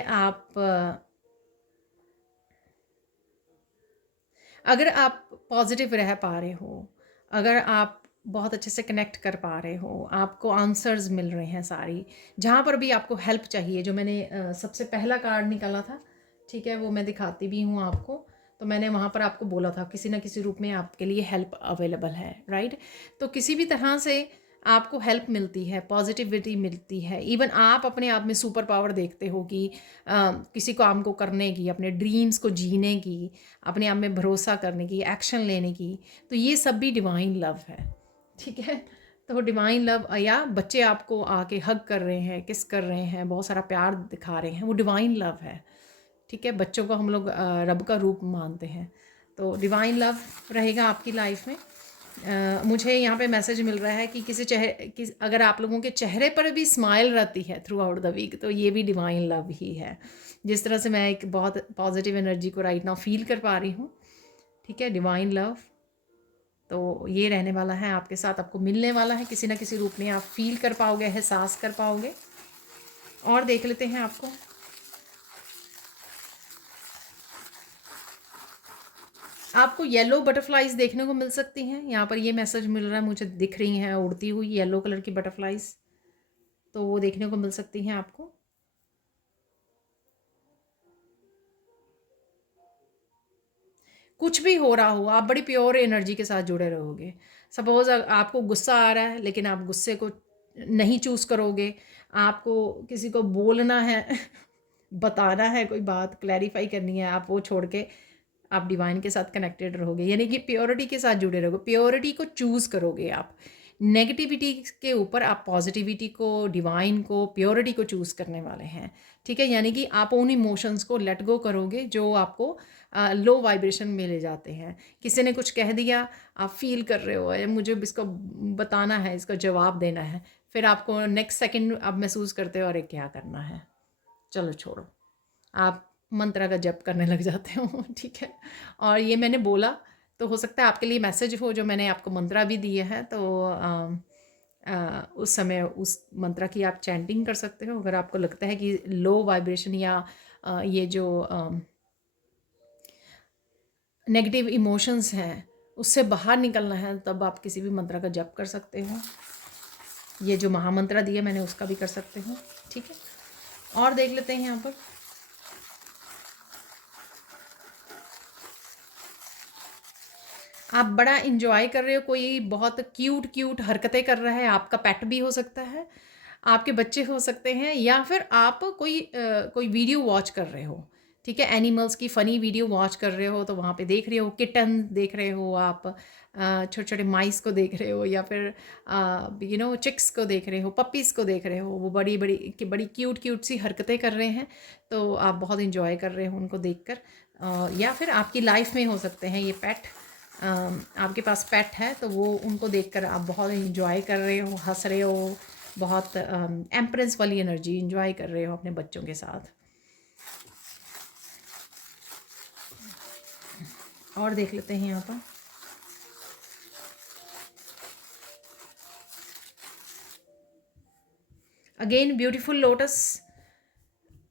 अगर आप पॉजिटिव रह पा रहे हो, अगर आप बहुत अच्छे से कनेक्ट कर पा रहे हो, आपको आंसर्स मिल रहे हैं सारी, जहाँ पर भी आपको हेल्प चाहिए, जो मैंने सबसे पहला कार्ड निकाला था, ठीक है, वो मैं दिखाती भी हूँ आपको। तो मैंने वहाँ पर आपको बोला था किसी ना किसी रूप में आपके लिए हेल्प अवेलेबल है, राइट। तो किसी भी तरह से आपको हेल्प मिलती है, पॉजिटिविटी मिलती है। इवन आप अपने आप में सुपर पावर देखते हो कि किसी काम को करने की, अपने ड्रीम्स को जीने की, अपने आप में भरोसा करने की, एक्शन लेने की। तो ये सब भी डिवाइन लव है, ठीक है। तो डिवाइन लव, या बच्चे आपको आके हग कर रहे हैं, किस कर रहे हैं, बहुत सारा प्यार दिखा रहे हैं, वो डिवाइन लव है। ठीक है, बच्चों को हम लोग रब का रूप मानते हैं, तो डिवाइन लव रहेगा आपकी लाइफ में। मुझे यहाँ पे मैसेज मिल रहा है कि अगर आप लोगों के चेहरे पर भी स्माइल रहती है थ्रू आउट द वीक, तो ये भी डिवाइन लव ही है। जिस तरह से मैं एक बहुत पॉजिटिव एनर्जी को राइट नाउ फील कर पा रही हूँ, ठीक है, डिवाइन लव तो ये रहने वाला है आपके साथ, आपको मिलने वाला है किसी ना किसी रूप में, आप फील कर पाओगे, एहसास कर पाओगे। और देख लेते हैं आपको येलो बटरफ्लाइज देखने को मिल सकती हैं। यहाँ पर ये मैसेज मिल रहा है, मुझे दिख रही हैं उड़ती हुई येलो कलर की बटरफ्लाइज, तो वो देखने को मिल सकती हैं आपको। कुछ भी हो रहा हो, आप बड़ी प्योर एनर्जी के साथ जुड़े रहोगे। सपोज आपको गुस्सा आ रहा है, लेकिन आप गुस्से को नहीं चूज़ करोगे। आपको किसी को बोलना है बताना है, कोई बात क्लैरिफाई करनी है, आप वो छोड़ के आप डिवाइन के साथ कनेक्टेड रहोगे, यानी कि प्योरिटी के साथ जुड़े रहोगे। प्योरिटी को चूज़ करोगे आप, नेगेटिविटी के ऊपर आप पॉजिटिविटी को, डिवाइन को, प्योरिटी को चूज़ करने वाले हैं। ठीक है, यानी कि आप उन इमोशंस को लेट गो करोगे जो आपको लो वाइब्रेशन में ले जाते हैं। किसी ने कुछ कह दिया, आप फील कर रहे हो अरे मुझे इसको बताना है, इसका जवाब देना है, फिर आपको नेक्स्ट सेकंड आप महसूस करते हो अरे क्या करना है, चलो छोड़ो, आप मंत्रा का जप करने लग जाते हो। ठीक है, और ये मैंने बोला तो हो सकता है आपके लिए मैसेज हो, जो मैंने आपको मंत्रा भी दिए हैं, तो उस समय उस मंत्रा की आप चैंटिंग कर सकते हो। अगर आपको लगता है कि लो वाइब्रेशन या ये जो नेगेटिव इमोशंस हैं उससे बाहर निकलना है, तब आप किसी भी मंत्रा का जप कर सकते हो। ये जो महामंत्रा दिया मैंने उसका भी कर सकते हो। ठीक है, और देख लेते हैं यहाँ पर आप बड़ा इंजॉय कर रहे हो, कोई बहुत क्यूट क्यूट हरकतें कर रहा है, आपका पेट भी हो सकता है, आपके बच्चे हो सकते हैं, या फिर आप कोई वीडियो वॉच कर रहे हो। ठीक है, एनिमल्स की फ़नी वीडियो वॉच कर रहे हो, तो वहाँ पे देख रहे हो किटन देख रहे हो आप, छोटे छोटे माइस को देख रहे हो, या फिर चिक्स को देख रहे हो, पपीज़ को देख रहे हो, वो बड़ी बड़ी बड़ी क्यूट क्यूट सी हरकतें कर रहे हैं, तो आप बहुत इंजॉय कर रहे हो उनको देख कर। या फिर आपकी लाइफ में हो सकते हैं ये पेट, आपके पास पेट है तो वो उनको देखकर आप बहुत इंजॉय कर रहे हो, हंस रहे हो, बहुत एम्प्रेस वाली एनर्जी इंजॉय कर रहे हो अपने बच्चों के साथ। और देख लेते हैं यहाँ पर अगेन ब्यूटीफुल लोटस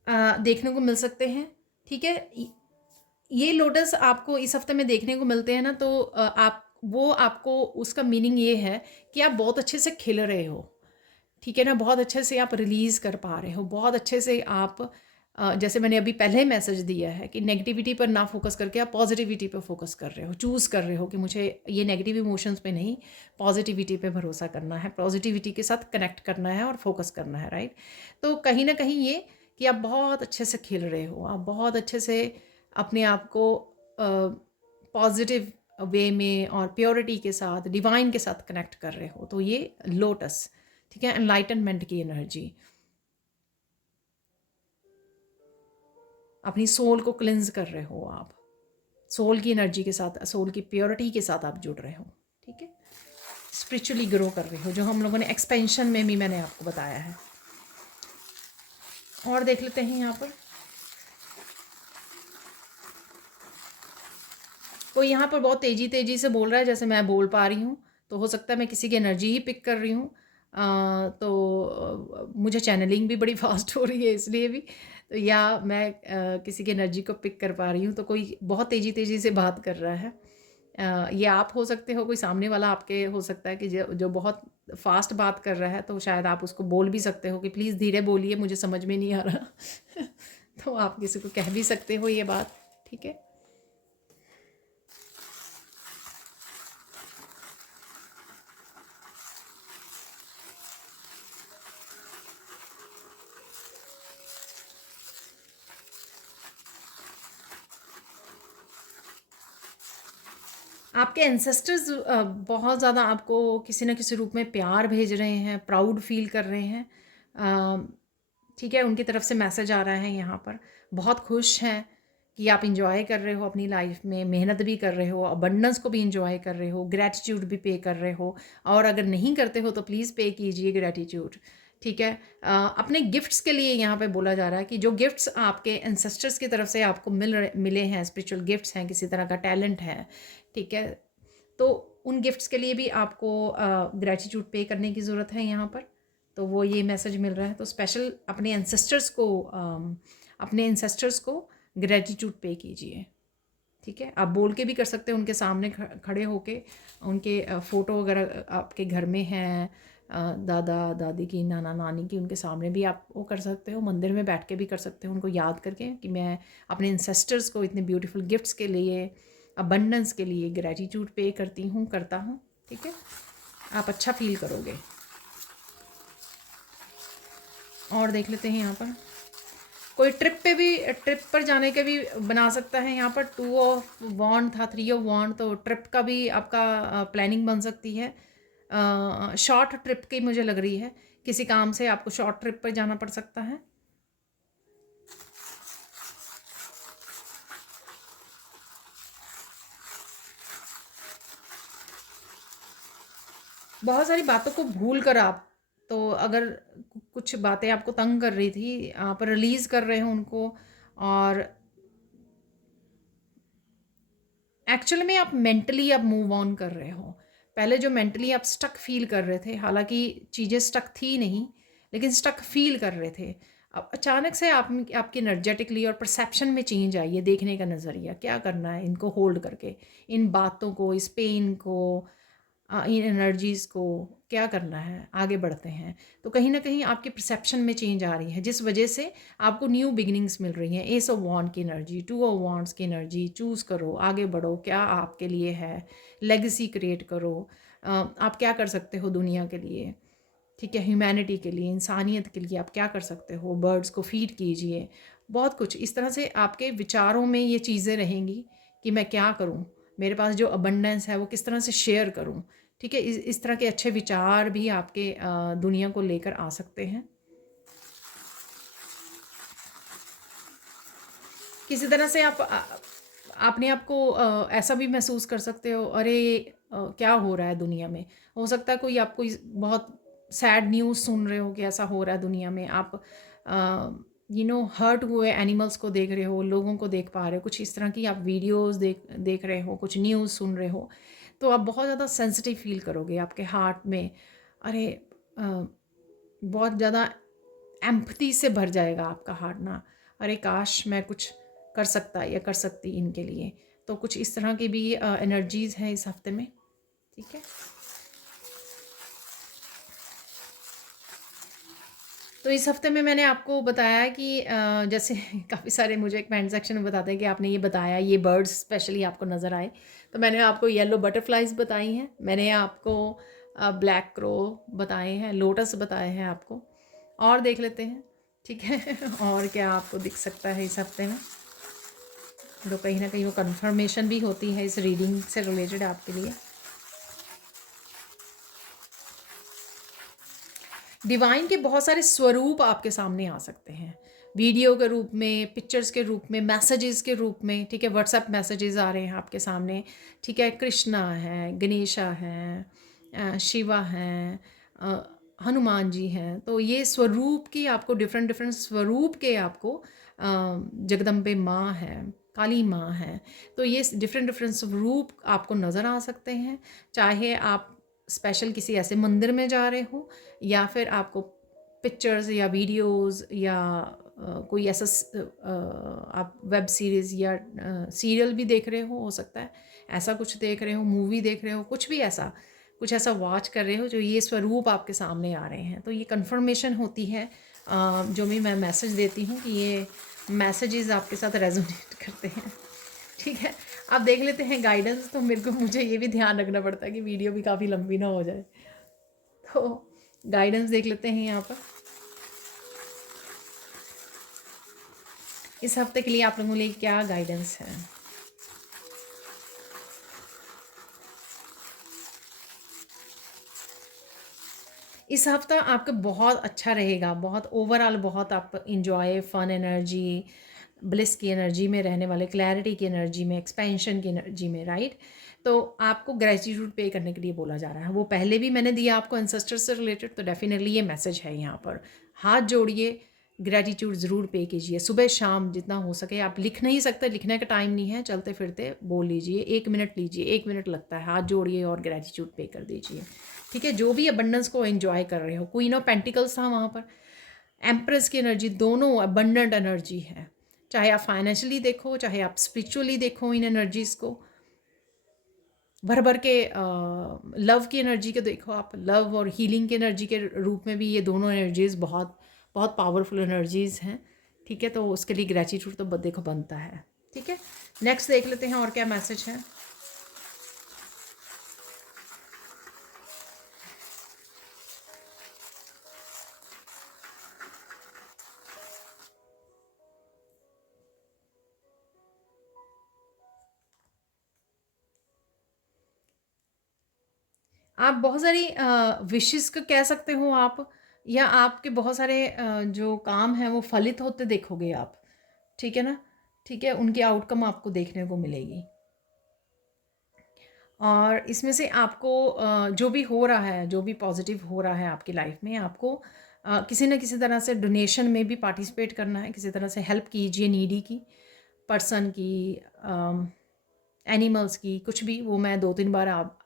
देखने को मिल सकते हैं। ठीक है, ये लोटस आपको इस हफ्ते में देखने को मिलते हैं ना, तो आप वो आपको उसका मीनिंग ये है कि आप बहुत अच्छे से खिल रहे हो, ठीक है ना? बहुत अच्छे से आप रिलीज़ कर पा रहे हो, बहुत अच्छे से आप जैसे मैंने अभी पहले मैसेज दिया है कि नेगेटिविटी पर ना फ़ोकस करके आप पॉजिटिविटी पे फ़ोकस कर रहे हो, चूज़ कर रहे हो कि मुझे ये नेगेटिव इमोशंस पे नहीं, पॉजिटिविटी पे भरोसा करना है, पॉजिटिविटी के साथ कनेक्ट करना है और फ़ोकस करना है, राइट? तो कहीं न कहीं ये कि आप बहुत अच्छे से खिल रहे हो, आप बहुत अच्छे से अपने आप को पॉजिटिव वे में और प्योरिटी के साथ, डिवाइन के साथ कनेक्ट कर रहे हो। तो ये लोटस, ठीक है, एनलाइटनमेंट की एनर्जी, अपनी सोल को क्लिंज कर रहे हो आप, सोल की एनर्जी के साथ, सोल की प्योरिटी के साथ आप जुड़ रहे हो, ठीक है, स्पिरिचुअली ग्रो कर रहे हो, जो हम लोगों ने एक्सपेंशन में भी मैंने आपको बताया है। और देख लेते हैं यहाँ पर कोई यहाँ पर बहुत तेज़ी तेज़ी से बोल रहा है जैसे मैं बोल पा रही हूँ, तो हो सकता है मैं किसी की एनर्जी ही पिक कर रही हूँ। मुझे चैनलिंग भी बड़ी फास्ट हो रही है इसलिए भी, तो या मैं किसी की एनर्जी को पिक कर पा रही हूँ, तो कोई बहुत तेज़ी तेज़ी से बात कर रहा है। ये आप हो सकते हो, कोई सामने वाला आपके हो सकता है कि जो जो बहुत फास्ट बात कर रहा है, तो शायद आप उसको बोल भी सकते हो कि प्लीज़ धीरे बोलिए, मुझे समझ में नहीं आ रहा। तो आप किसी को कह भी सकते हो ये बात, ठीक है। आपके एंसेस्टर्स बहुत ज़्यादा आपको किसी न किसी रूप में प्यार भेज रहे हैं, प्राउड फील कर रहे हैं, ठीक है, उनकी तरफ से मैसेज आ रहा है यहाँ पर। बहुत खुश हैं कि आप इंजॉय कर रहे हो अपनी लाइफ में, मेहनत भी कर रहे हो, अबंडेंस को भी इंजॉय कर रहे हो, ग्रैटिट्यूड भी पे कर रहे हो, और अगर नहीं करते हो तो प्लीज़ पे कीजिए ग्रैटिट्यूड, ठीक है। अपने गिफ्ट्स के लिए यहाँ पे बोला जा रहा है कि जो गिफ्ट्स आपके एंसेस्टर्स की तरफ से आपको मिले हैं, स्पिरिचुअल गिफ्ट्स हैं, किसी तरह का टैलेंट है, ठीक है, तो उन गिफ्ट्स के लिए भी आपको ग्रैटिट्यूड पे करने की ज़रूरत है यहाँ पर। तो वो ये मैसेज मिल रहा है, तो स्पेशल अपने एंसेस्टर्स को ग्रैटिट्यूड पे कीजिए, ठीक है। आप बोल के भी कर सकते हो, उनके सामने खड़े होके, उनके फ़ोटो अगर आपके घर में हैं, दादा दादी की, नाना नानी की, उनके सामने भी आप वो कर सकते हो, मंदिर में बैठ के भी कर सकते हो, उनको याद करके कि मैं अपने एंसेस्टर्स को इतने ब्यूटीफुल गिफ्ट्स के लिए, अबंडेंस के लिए ग्रैटिट्यूड पे करता हूँ, ठीक है। आप अच्छा फील करोगे। और देख लेते हैं यहाँ पर कोई ट्रिप पर जाने के भी बना सकता है। यहाँ पर 2 ऑफ वॉन्ड था, 3 ऑफ वॉन्ड, तो ट्रिप का भी आपका प्लानिंग बन सकती है। शॉर्ट ट्रिप की मुझे लग रही है, किसी काम से आपको शॉर्ट ट्रिप पर जाना पड़ सकता है। बहुत सारी बातों को भूल कर आप, तो अगर कुछ बातें आपको तंग कर रही थी, आप रिलीज़ कर रहे हो उनको, और एक्चुअल में आप मेंटली अब मूव ऑन कर रहे हो। पहले जो मेंटली आप स्टक फील कर रहे थे, हालांकि चीज़ें स्टक थी नहीं, लेकिन स्टक फील कर रहे थे। अब अचानक से आपकी एनर्जेटिकली और परसेप्शन में चेंज आई है, देखने का नज़रिया, क्या करना है इनको होल्ड करके, इन बातों को, इस पेन को, इन एनर्जीज़ को क्या करना है, आगे बढ़ते हैं। तो कहीं ना कहीं आपकी परसेप्शन में चेंज आ रही है, जिस वजह से आपको न्यू बिगिनिंग्स मिल रही हैं। एस ऑफ वॉन्ड की एनर्जी, 2 ऑफ वॉन्ड्स की एनर्जी, चूज़ करो, आगे बढ़ो, क्या आपके लिए है, लेगेसी क्रिएट करो, आप क्या कर सकते हो दुनिया के लिए, ठीक है, ह्यूमैनिटी के लिए, इंसानियत के लिए आप क्या कर सकते हो, बर्ड्स को फीड कीजिए, बहुत कुछ इस तरह से आपके विचारों में ये चीज़ें रहेंगी कि मैं क्या करूँ, मेरे पास जो अबंडेंस है वो किस तरह से शेयर करूँ, ठीक है। इस तरह के अच्छे विचार भी आपके दुनिया को लेकर आ सकते हैं। किसी तरह से आप अपने आप को ऐसा भी महसूस कर सकते हो, अरे क्या हो रहा है दुनिया में। हो सकता है कोई आपको बहुत सैड न्यूज़ सुन रहे हो कि ऐसा हो रहा है दुनिया में, आप हर्ट हुए एनिमल्स को देख रहे हो, लोगों को देख पा रहे हो, कुछ इस तरह की आप वीडियोस देख रहे हो, कुछ न्यूज़ सुन रहे हो, तो आप बहुत ज़्यादा सेंसिटिव फील करोगे आपके हार्ट में। अरे बहुत ज़्यादा एम्पैथी से भर जाएगा आपका हार्ट ना, अरे काश मैं कुछ कर सकता या कर सकती इनके लिए। तो कुछ इस तरह की भी एनर्जीज़ हैं इस हफ्ते में। ठीक है। तो इस हफ्ते में मैंने आपको बताया कि जैसे काफ़ी सारे मुझे कमेंट सेक्शन में बताते हैं कि आपने ये बताया, ये बर्ड्स स्पेशली आपको नज़र आए, तो मैंने आपको येलो बटरफ्लाइज बताई हैं, मैंने आपको ब्लैक क्रो बताए हैं, लोटस बताए हैं आपको। और देख लेते हैं, ठीक है। और क्या आपको दिख सकता है इस हफ्ते में, तो कहीं ना कहीं वो कंफर्मेशन भी होती है इस रीडिंग से रिलेटेड आपके लिए। डिवाइन के बहुत सारे स्वरूप आपके सामने आ सकते हैं, वीडियो के रूप में, पिक्चर्स के रूप में, मैसेजेस के रूप में, ठीक है। व्हाट्सएप मैसेजेस आ रहे हैं आपके सामने, ठीक है। कृष्णा है, गणेशा है, शिवा हैं, हनुमान जी हैं। तो ये स्वरूप की आपको डिफरेंट डिफरेंट स्वरूप के आपको जगदम्बे माँ है, काली माँ है, तो ये डिफरेंट डिफरेंट स्वरूप आपको नज़र आ सकते हैं। चाहे आप स्पेशल किसी ऐसे मंदिर में जा रहे हो, या फिर आपको पिक्चर्स या वीडियोस या कोई ऐसा आप वेब सीरीज़ या सीरियल भी देख रहे हो सकता है, ऐसा कुछ देख रहे हो, मूवी देख रहे हो, कुछ भी ऐसा, कुछ ऐसा वॉच कर रहे हो जो ये स्वरूप आपके सामने आ रहे हैं। तो ये कंफर्मेशन होती है जो भी मैं मैसेज देती हूँ कि ये मैसेजेस आपके साथ रेजोनेट करते हैं, ठीक है। आप देख लेते हैं गाइडेंस, तो मुझे ये भी ध्यान रखना पड़ता है कि वीडियो भी काफ़ी लंबी ना हो जाए। तो गाइडेंस देख लेते हैं यहाँ पर इस हफ्ते के लिए आप लोगों के लिए क्या गाइडेंस है। इस हफ्ता आपका बहुत अच्छा रहेगा, बहुत ओवरऑल बहुत आप इंजॉय, फन एनर्जी, ब्लिस की एनर्जी में रहने वाले, क्लैरिटी की एनर्जी में, एक्सपेंशन की एनर्जी में, राइट। तो आपको ग्रेटिट्यूड पे करने के लिए बोला जा रहा है, वो पहले भी मैंने दिया आपको एंसेस्टर्स से रिलेटेड, तो डेफिनेटली ये मैसेज है यहाँ पर। हाथ जोड़िए, ग्रेटिट्यूड ज़रूर पे कीजिए, सुबह शाम जितना हो सके। आप लिख नहीं सकते, लिखने का टाइम नहीं है, चलते फिरते बोल लीजिए, 1 मिनट लीजिए, 1 मिनट लगता है, हाथ जोड़िए और ग्रेटिट्यूड पे कर दीजिए, ठीक है। जो भी अबंडेंस को एंजॉय कर रहे हो, क्वीन ऑफ पेंटिकल्स था वहाँ पर, एम्प्रेस की एनर्जी, दोनों अबंडेंट एनर्जी है। चाहे आप फाइनेंशियली देखो, चाहे आप स्पिरिचुअली देखो, इन एनर्जीज़ को भर भर के लव की एनर्जी के देखो आप, लव और हीलिंग की एनर्जी के रूप में भी ये दोनों एनर्जीज़ बहुत बहुत पावरफुल एनर्जीज़ हैं, ठीक है। तो उसके लिए ग्रेटिट्यूड तो देखो बनता है, ठीक है। नेक्स्ट देख लेते हैं और क्या मैसेज है। आप बहुत सारी विशेस का कह सकते हो आप, या आपके बहुत सारे जो काम हैं वो फलित होते देखोगे आप, ठीक है ना, ठीक है। उनकी आउटकम आपको देखने को मिलेगी, और इसमें से आपको जो भी हो रहा है, जो भी पॉजिटिव हो रहा है आपकी लाइफ में, आपको किसी न किसी तरह से डोनेशन में भी पार्टिसिपेट करना है, किसी तरह से हेल्प कीजिए, नीडी की, पर्सन की, एनिमल्स की, कुछ भी। वो मैं 2-3 बार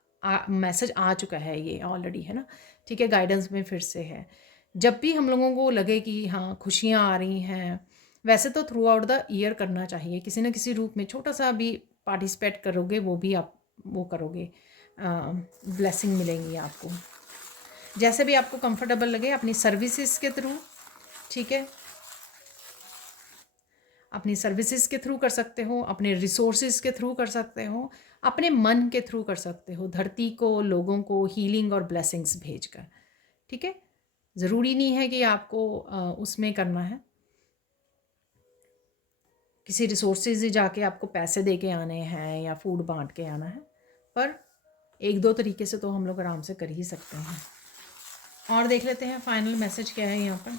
मैसेज आ चुका है ये ऑलरेडी, है ना, ठीक है। गाइडेंस में फिर से है, जब भी हम लोगों को लगे कि हाँ खुशियाँ आ रही हैं, वैसे तो थ्रू आउट द ईयर करना चाहिए, किसी न किसी रूप में छोटा सा भी पार्टिसिपेट करोगे, वो भी आप वो करोगे, ब्लेसिंग मिलेंगी आपको, जैसे भी आपको कंफर्टेबल लगे, अपनी सर्विसेज के थ्रू, ठीक है। अपनी सर्विसेज के थ्रू कर सकते हो, अपने रिसोर्सेज के थ्रू कर सकते हो, अपने मन के थ्रू कर सकते हो, धरती को, लोगों को हीलिंग और ब्लेसिंग्स भेजकर, ठीक है। ज़रूरी नहीं है कि आपको उसमें करना है, किसी रिसोर्सेज से जाके आपको पैसे दे के आने हैं या फूड बांट के आना है, पर 1-2 तरीके से तो हम लोग आराम से कर ही सकते हैं। और देख लेते हैं फाइनल मैसेज क्या है यहाँ पर।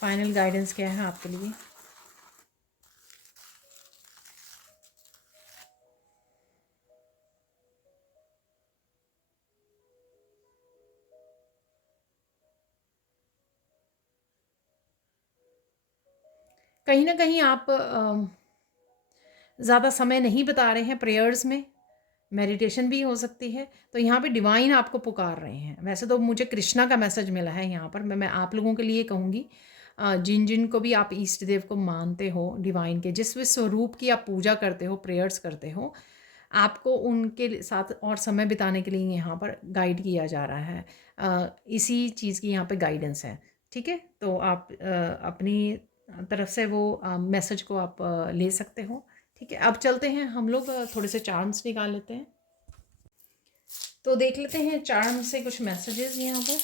फाइनल गाइडेंस क्या है आपके लिए। कहीं ना कहीं आप ज़्यादा समय नहीं बिता रहे हैं प्रेयर्स में, मेडिटेशन भी हो सकती है, तो यहाँ पे डिवाइन आपको पुकार रहे हैं। वैसे तो मुझे कृष्णा का मैसेज मिला है यहाँ पर, मैं आप लोगों के लिए कहूँगी जिन जिन को भी आप इष्ट देव को मानते हो, डिवाइन के जिस भी स्वरूप की आप पूजा करते हो, प्रेयर्स करते हो, आपको उनके साथ और समय बिताने के लिए यहाँ पर गाइड किया जा रहा है। इसी चीज़ की यहाँ पे गाइडेंस है, ठीक है। तो आप अपनी तरफ से वो मैसेज को आप ले सकते हो, ठीक है। अब चलते हैं हम लोग थोड़े से चार्म्स निकाल लेते हैं। तो देख लेते हैं चार्म से कुछ मैसेजेस यहाँ पर।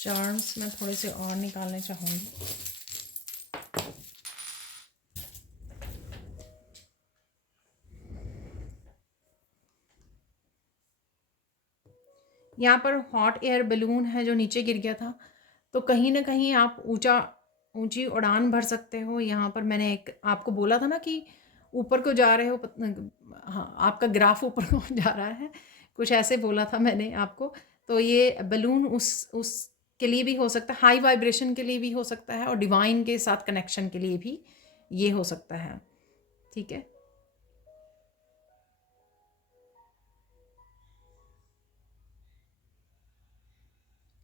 चार्म्स मैं थोड़े से और निकालने चाहूँगी। यहाँ पर हॉट एयर बलून है जो नीचे गिर गया था, तो कहीं ना कहीं आप ऊंची उड़ान भर सकते हो। यहाँ पर मैंने एक आपको बोला था ना कि ऊपर को जा रहे हो, हाँ आपका ग्राफ ऊपर को जा रहा है, कुछ ऐसे बोला था मैंने आपको। तो ये बलून उस के लिए भी हो सकता है, हाई वाइब्रेशन के लिए भी हो सकता है, और डिवाइन के साथ कनेक्शन के लिए भी ये हो सकता है, ठीक है।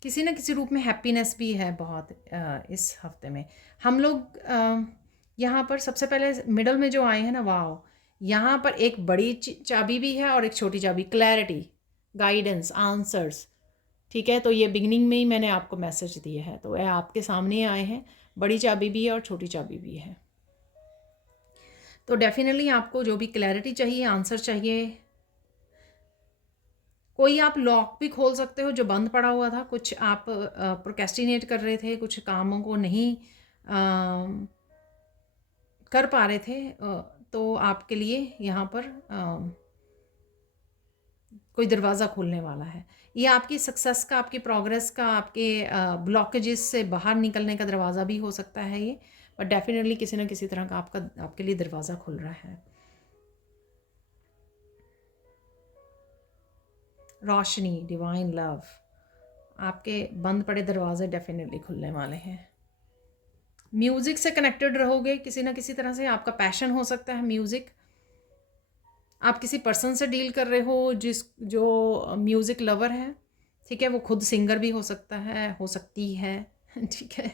किसी न किसी रूप में हैप्पीनेस भी है बहुत इस हफ्ते में। हम लोग यहाँ पर सबसे पहले मिडल में जो आए हैं ना, वाओ, यहाँ पर एक बड़ी चाबी भी है और एक छोटी चाबी, क्लैरिटी, गाइडेंस, आंसर्स, ठीक है। तो ये बिगिनिंग में ही मैंने आपको मैसेज दिए हैं, तो ये आपके सामने आए हैं, बड़ी चाबी भी है और छोटी चाबी भी है। तो डेफिनेटली आपको जो भी क्लैरिटी चाहिए, आंसर चाहिए, कोई आप लॉक भी खोल सकते हो जो बंद पड़ा हुआ था, कुछ आप प्रोक्रेस्टिनेट कर रहे थे, कुछ कामों को नहीं कर पा रहे थे, तो आपके लिए यहाँ पर कोई दरवाज़ा खुलने वाला है। ये आपकी सक्सेस का, आपकी प्रोग्रेस का, आपके ब्लॉकेजेस से बाहर निकलने का दरवाज़ा भी हो सकता है ये, बट डेफिनेटली किसी न किसी तरह का आपके लिए दरवाज़ा खुल रहा है। रोशनी, डिवाइन लव, आपके बंद पड़े दरवाजे डेफिनेटली खुलने वाले हैं। म्यूज़िक से कनेक्टेड रहोगे किसी ना किसी तरह से, आपका पैशन हो सकता है म्यूज़िक। आप किसी पर्सन से डील कर रहे हो जो म्यूज़िक लवर है, ठीक है, वो खुद सिंगर भी हो सकता है, हो सकती है ठीक है।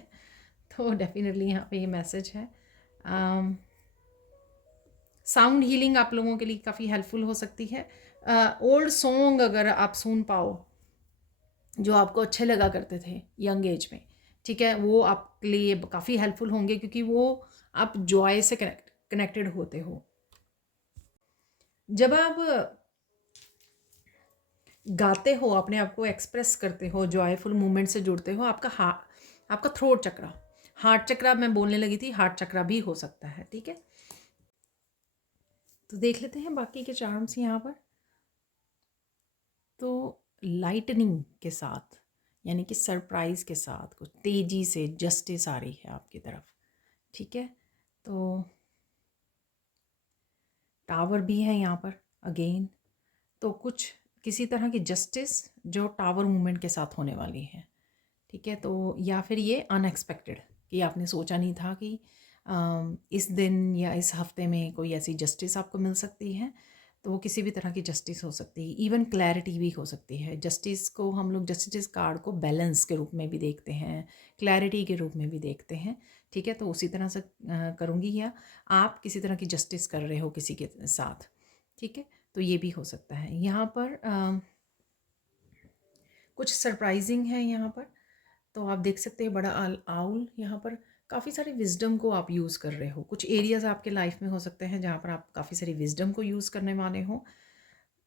तो डेफिनेटली यहाँ पे ये मैसेज है। साउंड हीलिंग आप लोगों के लिए काफ़ी हेल्पफुल हो सकती है। ओल्ड सॉन्ग अगर आप सुन पाओ जो आपको अच्छे लगा करते थे यंग एज में, ठीक है, वो आपके लिए काफ़ी हेल्पफुल होंगे, क्योंकि वो आप जॉय से कनेक्टेड होते हो। जब आप गाते हो, अपने आप को एक्सप्रेस करते हो, जॉयफुल मूवमेंट से जुड़ते हो, आपका थ्रोट चक्रा, हार्ट चक्रा, मैं बोलने लगी थी, हार्ट चक्रा भी हो सकता है, ठीक है। तो देख लेते हैं बाकी के चार्म्स यहाँ पर। तो लाइटनिंग के साथ, यानी कि सरप्राइज़ के साथ, कुछ तेज़ी से जस्टिस आ रही है आपकी तरफ, ठीक है। तो टावर भी है यहाँ पर अगेन, तो कुछ किसी तरह की जस्टिस जो टावर मूवमेंट के साथ होने वाली है, ठीक है। तो या फिर ये अनएक्सपेक्टेड, कि आपने सोचा नहीं था कि इस दिन या इस हफ्ते में कोई ऐसी जस्टिस आपको मिल सकती है, तो वो किसी भी तरह की जस्टिस हो सकती है। इवन क्लैरिटी भी हो सकती है। जस्टिस को हम लोग, जस्टिस कार्ड को बैलेंस के रूप में भी देखते हैं, क्लैरिटी के रूप में भी देखते हैं, ठीक है। तो उसी तरह से करूँगी, या आप किसी तरह की जस्टिस कर रहे हो किसी के साथ, ठीक है, तो ये भी हो सकता है। यहाँ पर कुछ सरप्राइजिंग है यहाँ पर, तो आप देख सकते हैं बड़ा आउल, यहाँ पर काफ़ी सारी विजडम को आप यूज़ कर रहे हो। कुछ एरियाज़ आपके लाइफ में हो सकते हैं जहाँ पर आप काफ़ी सारी विजडम को यूज़ करने वाले हो,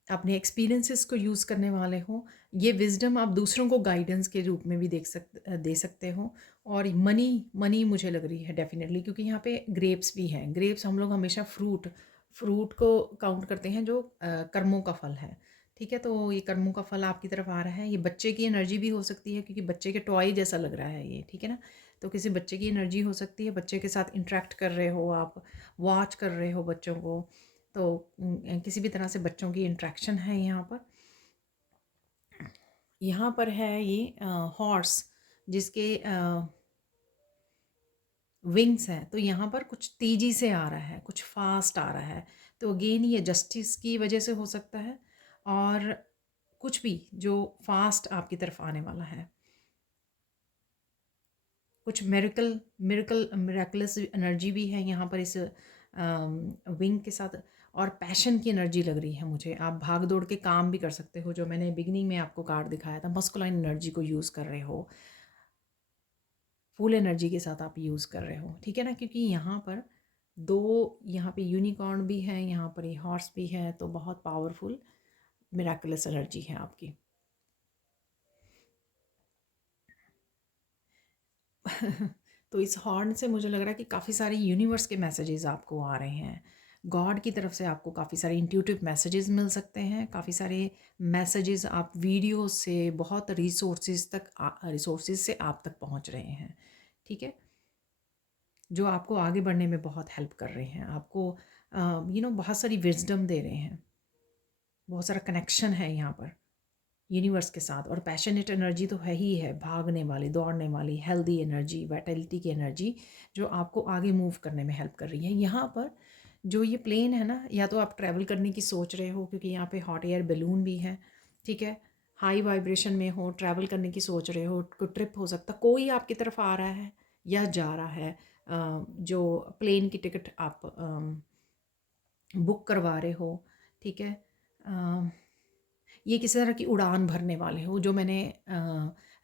अपने एक्सपीरियंसेस को यूज़ करने वाले हो। ये विजडम आप दूसरों को गाइडेंस के रूप में भी दे सकते हो। और मनी मुझे लग रही है डेफिनेटली, क्योंकि यहाँ पे ग्रेप्स भी हैं। ग्रेप्स हम लोग हमेशा फ्रूट को काउंट करते हैं जो कर्मों का फल है, ठीक है। तो ये कर्मों का फल आपकी तरफ आ रहा है। ये बच्चे की एनर्जी भी हो सकती है, क्योंकि बच्चे के टॉय जैसा लग रहा है ये, ठीक है ना। तो किसी बच्चे की एनर्जी हो सकती है, बच्चे के साथ इंटरेक्ट कर रहे हो आप, वॉच कर रहे हो बच्चों को, तो किसी भी तरह से बच्चों की इंट्रैक्शन है यहाँ पर। यहाँ पर है ये हॉर्स, जिसके विंग्स हैं, तो यहाँ पर कुछ तेज़ी से आ रहा है, कुछ फास्ट आ रहा है। तो अगेन ये जस्टिस की वजह से हो सकता है, और कुछ भी जो फास्ट आपकी तरफ आने वाला है, कुछ मिरेकलस एनर्जी भी है यहाँ पर इस विंग के साथ, और पैशन की एनर्जी लग रही है मुझे। आप भाग दौड़ के काम भी कर सकते हो, जो मैंने बिगिनिंग में आपको कार्ड दिखाया था, मस्कुलाइन एनर्जी को यूज़ कर रहे हो, फुल एनर्जी के साथ आप यूज़ कर रहे हो, ठीक है ना। क्योंकि यहाँ पर दो, यहाँ पे यूनिकॉर्न भी है, यहाँ पर ये हॉर्स भी है, तो बहुत पावरफुल मिराकुलस एनर्जी है आपकी। तो इस हॉर्न से मुझे लग रहा है कि काफ़ी सारे यूनिवर्स के मैसेजेस आपको आ रहे हैं, गॉड की तरफ से आपको काफ़ी सारे इंट्यूटिव मैसेजेस मिल सकते हैं, काफ़ी सारे मैसेजेस आप वीडियो से, बहुत रिसोर्सेज से आप तक पहुंच रहे हैं, ठीक है, जो आपको आगे बढ़ने में बहुत हेल्प कर रहे हैं, आपको बहुत सारी विजडम दे रहे हैं, बहुत सारा कनेक्शन है यहाँ पर यूनिवर्स के साथ। और पैशनेट एनर्जी तो है ही है, भागने वाली, दौड़ने वाली, हेल्दी एनर्जी, वाइटलिटी की एनर्जी, जो आपको आगे मूव करने में हेल्प कर रही है। यहाँ पर जो ये प्लेन है ना, या तो आप ट्रैवल करने की सोच रहे हो, क्योंकि यहाँ पे हॉट एयर बैलून भी है, ठीक है, हाई वाइब्रेशन में हो, ट्रैवल करने की सोच रहे हो, कोई ट्रिप हो सकता, कोई आपकी तरफ आ रहा है या जा रहा है, जो प्लेन की टिकट आप बुक करवा रहे हो, ठीक है, ये किसी तरह की उड़ान भरने वाले हो, जो मैंने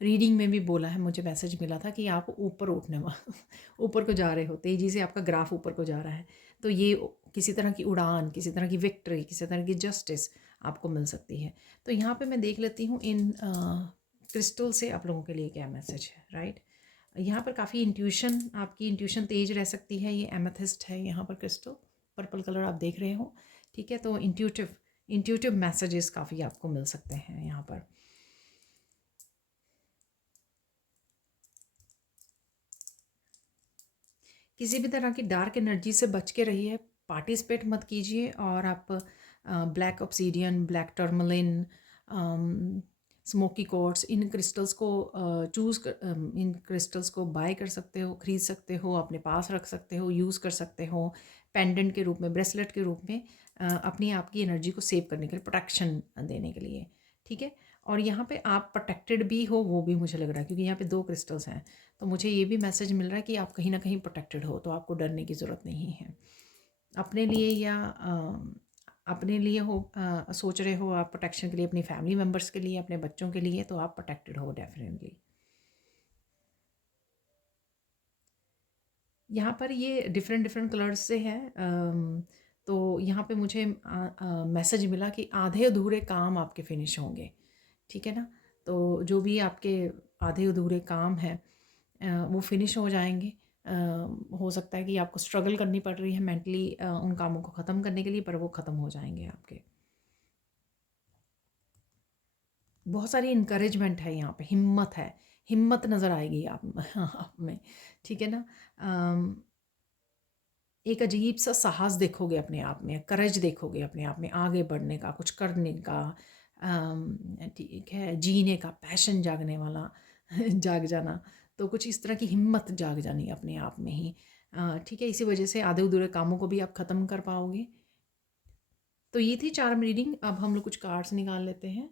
रीडिंग में भी बोला है, मुझे मैसेज मिला था कि आप ऊपर उठने वाले ऊपर को जा रहे हो, तेज़ी से आपका ग्राफ ऊपर को जा रहा है। तो ये किसी तरह की उड़ान, किसी तरह की विक्ट्री, किसी तरह की जस्टिस आपको मिल सकती है। तो यहाँ पे मैं देख लेती हूँ इन क्रिस्टल से आप लोगों के लिए क्या मैसेज है, राइट। यहाँ पर काफ़ी इंट्यूशन, आपकी इंट्यूशन तेज रह सकती है। ये एमेथिस्ट है यहाँ पर क्रिस्टल, पर्पल कलर आप देख रहे हो, ठीक है। तो इंट्यूटिव मैसेजेस काफ़ी आपको मिल सकते हैं यहाँ पर। किसी भी तरह की डार्क एनर्जी से बच के रहिए, पार्टिसिपेट मत कीजिए, और आप black obsidian, black tourmaline, smoky quartz, इन क्रिस्टल्स को इन क्रिस्टल्स को बाय कर सकते हो, ख़रीद सकते हो, अपने पास रख सकते हो, यूज़ कर सकते हो पेंडेंट के रूप में, ब्रेसलेट के रूप में, अपनी आपकी एनर्जी को सेव करने के लिए, प्रोटेक्शन देने के लिए, ठीक है। और यहाँ पे आप प्रोटेक्टेड भी हो, वो भी मुझे लग रहा है, क्योंकि यहाँ पे 2 क्रिस्टल्स हैं, तो मुझे ये भी मैसेज मिल रहा है कि आप कहीं ना कहीं प्रोटेक्टेड हो, तो आपको डरने की ज़रूरत नहीं है। अपने लिए या अपने लिए हो, सोच रहे हो आप प्रोटेक्शन के लिए, अपनी फैमिली मेम्बर्स के लिए, अपने बच्चों के लिए, तो आप प्रोटेक्टेड हो डेफिनेटली। यहाँ पर ये डिफरेंट डिफरेंट कलर्स से है, तो यहाँ पे मुझे मैसेज मिला कि आधे अधूरे काम आपके फिनिश होंगे, ठीक है ना। तो जो भी आपके आधे अधूरे काम हैं वो फिनिश हो जाएंगे। हो सकता है कि आपको स्ट्रगल करनी पड़ रही है मेंटली उन कामों को ख़त्म करने के लिए, पर वो ख़त्म हो जाएंगे आपके। बहुत सारी इनकरेजमेंट है यहाँ पे, हिम्मत है, हिम्मत नज़र आएगी आप में, ठीक है ना। एक अजीब सा साहस देखोगे अपने आप में, करेज देखोगे अपने आप में, आगे बढ़ने का, कुछ करने का, ठीक है, जीने का पैशन जागने वाला जाग जाना, तो कुछ इस तरह की हिम्मत जाग जानी अपने आप में ही, ठीक है। इसी वजह से आधे अधूरे कामों को भी आप ख़त्म कर पाओगे। तो ये थी चार्म रीडिंग। अब हम लोग कुछ कार्ड्स निकाल लेते हैं।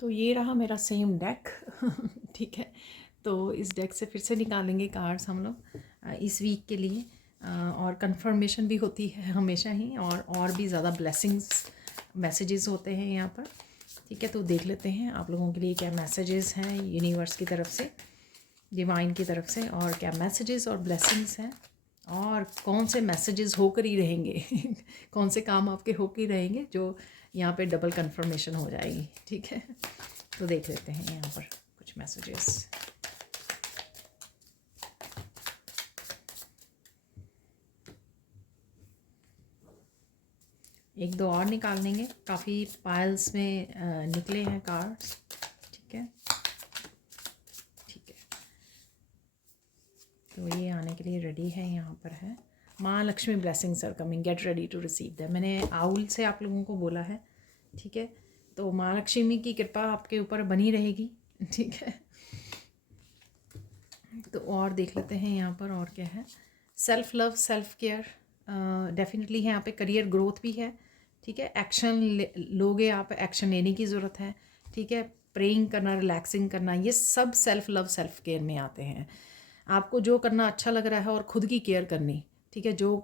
तो ये रहा मेरा सेम डेक ठीक है। तो इस डेक से फिर से निकालेंगे कार्ड्स हम लोग इस वीक के लिए, और कंफर्मेशन भी होती है हमेशा ही, और भी ज़्यादा ब्लेसिंग्स मैसेजेस होते हैं यहाँ पर, ठीक है। तो देख लेते हैं आप लोगों के लिए क्या मैसेजेस हैं यूनिवर्स की तरफ से, डिवाइन की तरफ से, और क्या मैसेजेस और ब्लेसिंग्स हैं, और कौन से मैसेजेस होकर ही रहेंगे कौन से काम आपके होकर ही रहेंगे जो यहाँ पे डबल कंफर्मेशन हो जाएगी, ठीक है। तो देख लेते हैं यहाँ पर कुछ मैसेजेस। एक दो और निकाल लेंगे, काफ़ी पाइल्स में निकले हैं कार्ड्स, ठीक है, ठीक है। तो ये आने के लिए रेडी है, यहाँ पर है, माँ Lakshmi blessings are coming, get ready to receive them. मैंने आउल से आप लोगों को बोला है, ठीक है। तो माँ लक्ष्मी की कृपा आपके ऊपर बनी रहेगी, ठीक है। तो और देख लेते हैं यहाँ पर और क्या है। Self love, self care definitely है यहाँ पे। करियर ग्रोथ भी है, ठीक है। एक्शन लोगे आप, एक्शन लेने की ज़रूरत है, ठीक है। प्रेइंग करना, रिलैक्सिंग करना, ये सब सेल्फ लव, सेल्फ केयर में आते हैं। आपको जो करना अच्छा लग रहा है और ख़ुद की केयर करनी, ठीक है, जो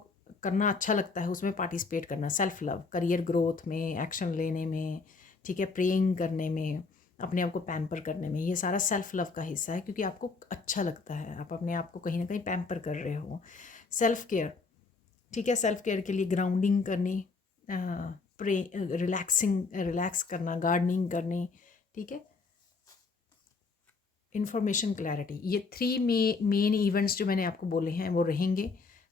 करना अच्छा लगता है उसमें पार्टिसिपेट करना, सेल्फ लव, करियर ग्रोथ में, एक्शन लेने में, ठीक है, प्रेइंग करने में, अपने आप को पैम्पर करने में, ये सारा सेल्फ लव का हिस्सा है, क्योंकि आपको अच्छा लगता है, आप अपने आप को कहीं ना कहीं पैम्पर कर रहे हो। सेल्फ केयर, ठीक है, सेल्फ केयर के लिए ग्राउंडिंग करनी, रिलैक्स करना, गार्डनिंग करनी, ठीक है। इंफॉर्मेशन क्लैरिटी, ये 3 मेन इवेंट्स जो मैंने आपको बोले हैं वो रहेंगे।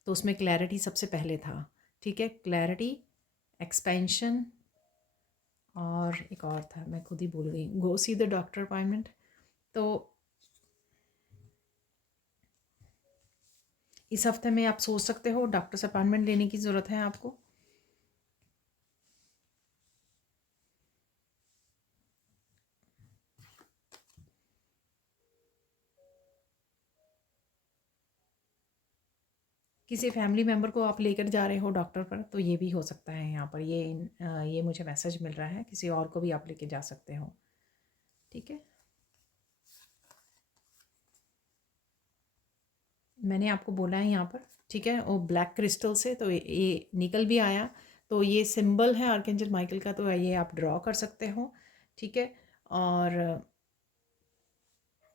तो उसमें क्लैरिटी सबसे पहले था, ठीक है। क्लैरिटी, एक्सपेंशन, और एक और था, मैं खुद ही भूल गई, गो सी द डॉक्टर अपॉइंटमेंट। तो इस हफ्ते में आप सोच सकते हो डॉक्टर से अपॉइंटमेंट लेने की ज़रूरत है आपको। किसी फैमिली मेम्बर को आप लेकर जा रहे हो डॉक्टर पर, तो ये भी हो सकता है यहाँ पर। ये मुझे मैसेज मिल रहा है, किसी और को भी आप लेके जा सकते हो, ठीक है। मैंने आपको बोला है यहाँ पर, ठीक है, वो ब्लैक क्रिस्टल से तो ये निकल भी आया। तो ये सिंबल है आर्कएंजल माइकल का, तो ये आप ड्रॉ कर सकते हो, ठीक है। और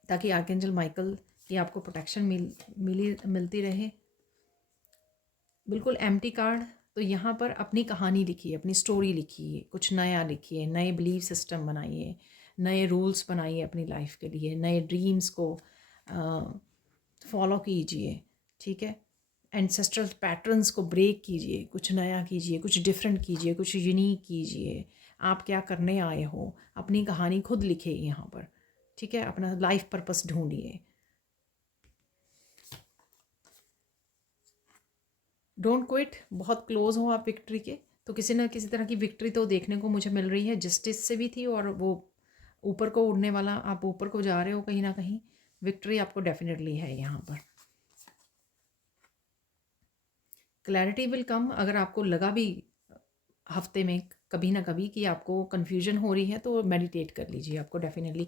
ताकि आर्कएंजल माइकल की आपको प्रोटेक्शन मिलती रहे। बिल्कुल एम्प्टी कार्ड। तो यहाँ पर अपनी कहानी लिखिए, अपनी स्टोरी लिखिए, कुछ नया लिखिए, नए बिलीफ सिस्टम बनाइए, नए रूल्स बनाइए अपनी लाइफ के लिए, नए ड्रीम्स को फॉलो कीजिए, ठीक है। एंसेस्ट्रल पैटर्न्स को ब्रेक कीजिए, कुछ नया कीजिए, कुछ डिफरेंट कीजिए, कुछ यूनिक कीजिए। आप क्या करने आए हो, अपनी कहानी खुद लिखिए यहाँ पर, ठीक है। अपना लाइफ पर्पस ढूंढिए। डोंट क्विट, बहुत क्लोज हो आप विक्ट्री के, तो किसी ना किसी तरह की विक्ट्री तो देखने को मुझे मिल रही है। जस्टिस से भी थी, और वो ऊपर को उड़ने वाला, आप ऊपर को जा रहे हो कहीं ना कहीं, विक्ट्री आपको डेफिनेटली है यहाँ पर। Clarity will come. अगर आपको लगा भी हफ्ते में कभी ना कभी कि आपको कन्फ्यूजन हो रही है, तो मेडिटेट कर लीजिए, आपको definitely.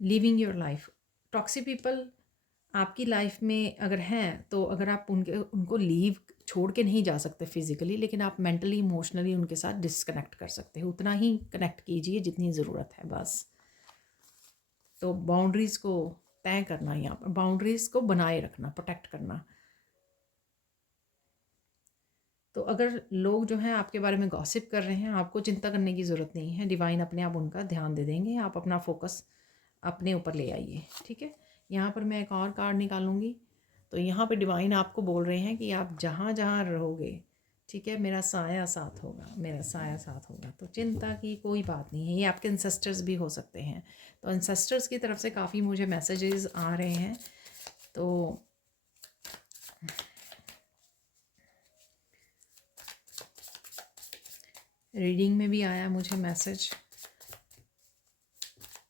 Living your life, toxic people आपकी लाइफ में अगर हैं, तो अगर आप उनको लीव छोड़ के नहीं जा सकते फिज़िकली, लेकिन आप मेंटली इमोशनली उनके साथ डिस्कनेक्ट कर सकते हो। उतना ही कनेक्ट कीजिए जितनी ज़रूरत है बस। तो बाउंड्रीज़ को तय करना, यहाँ पर बाउंड्रीज़ को बनाए रखना, प्रोटेक्ट करना। तो अगर लोग जो हैं आपके बारे में गॉसिप कर रहे हैं, आपको चिंता करने की ज़रूरत नहीं है। डिवाइन अपने आप उनका ध्यान दे देंगे। आप अपना फोकस अपने ऊपर ले आइए, ठीक है। यहाँ पर मैं एक और कार्ड निकालूंगी। तो यहाँ पे डिवाइन आपको बोल रहे हैं कि आप जहाँ जहाँ रहोगे, ठीक है, मेरा साया साथ होगा, मेरा साया साथ होगा। तो चिंता की कोई बात नहीं है। ये आपके एंसेस्टर्स भी हो सकते हैं। तो एंसेस्टर्स की तरफ से काफ़ी मुझे मैसेजेस आ रहे हैं। तो रीडिंग में भी आया मुझे मैसेज,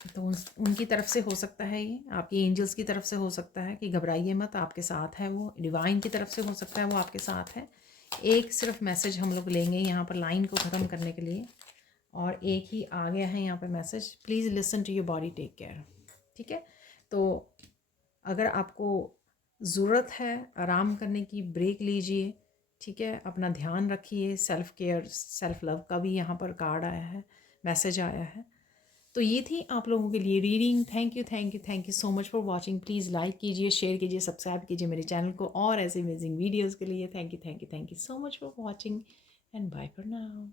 तो उनकी तरफ से हो सकता है, ये आपकी एंजल्स की तरफ से हो सकता है कि घबराइए मत, आपके साथ है वो। डिवाइन की तरफ से हो सकता है वो आपके साथ है। एक सिर्फ मैसेज हम लोग लेंगे यहाँ पर लाइन को ख़त्म करने के लिए, और एक ही आ गया है यहाँ पर message, please listen to your body, take care, ठीक है। तो अगर आपको ज़रूरत है आराम करने की, ब्रेक लीजिए, ठीक है। अपना ध्यान रखिए। सेल्फ केयर, सेल्फ लव का भी यहाँ पर कार्ड आया है, मैसेज आया है। तो ये थी आप लोगों के लिए reading. Thank you, thank you, thank you so much for watching. Please like कीजिए, शेयर कीजिए, सब्सक्राइब कीजिए मेरे चैनल को और ऐसे अमेजिंग वीडियोज़ के लिए। Thank you, thank you, thank you so much for watching, and bye for now.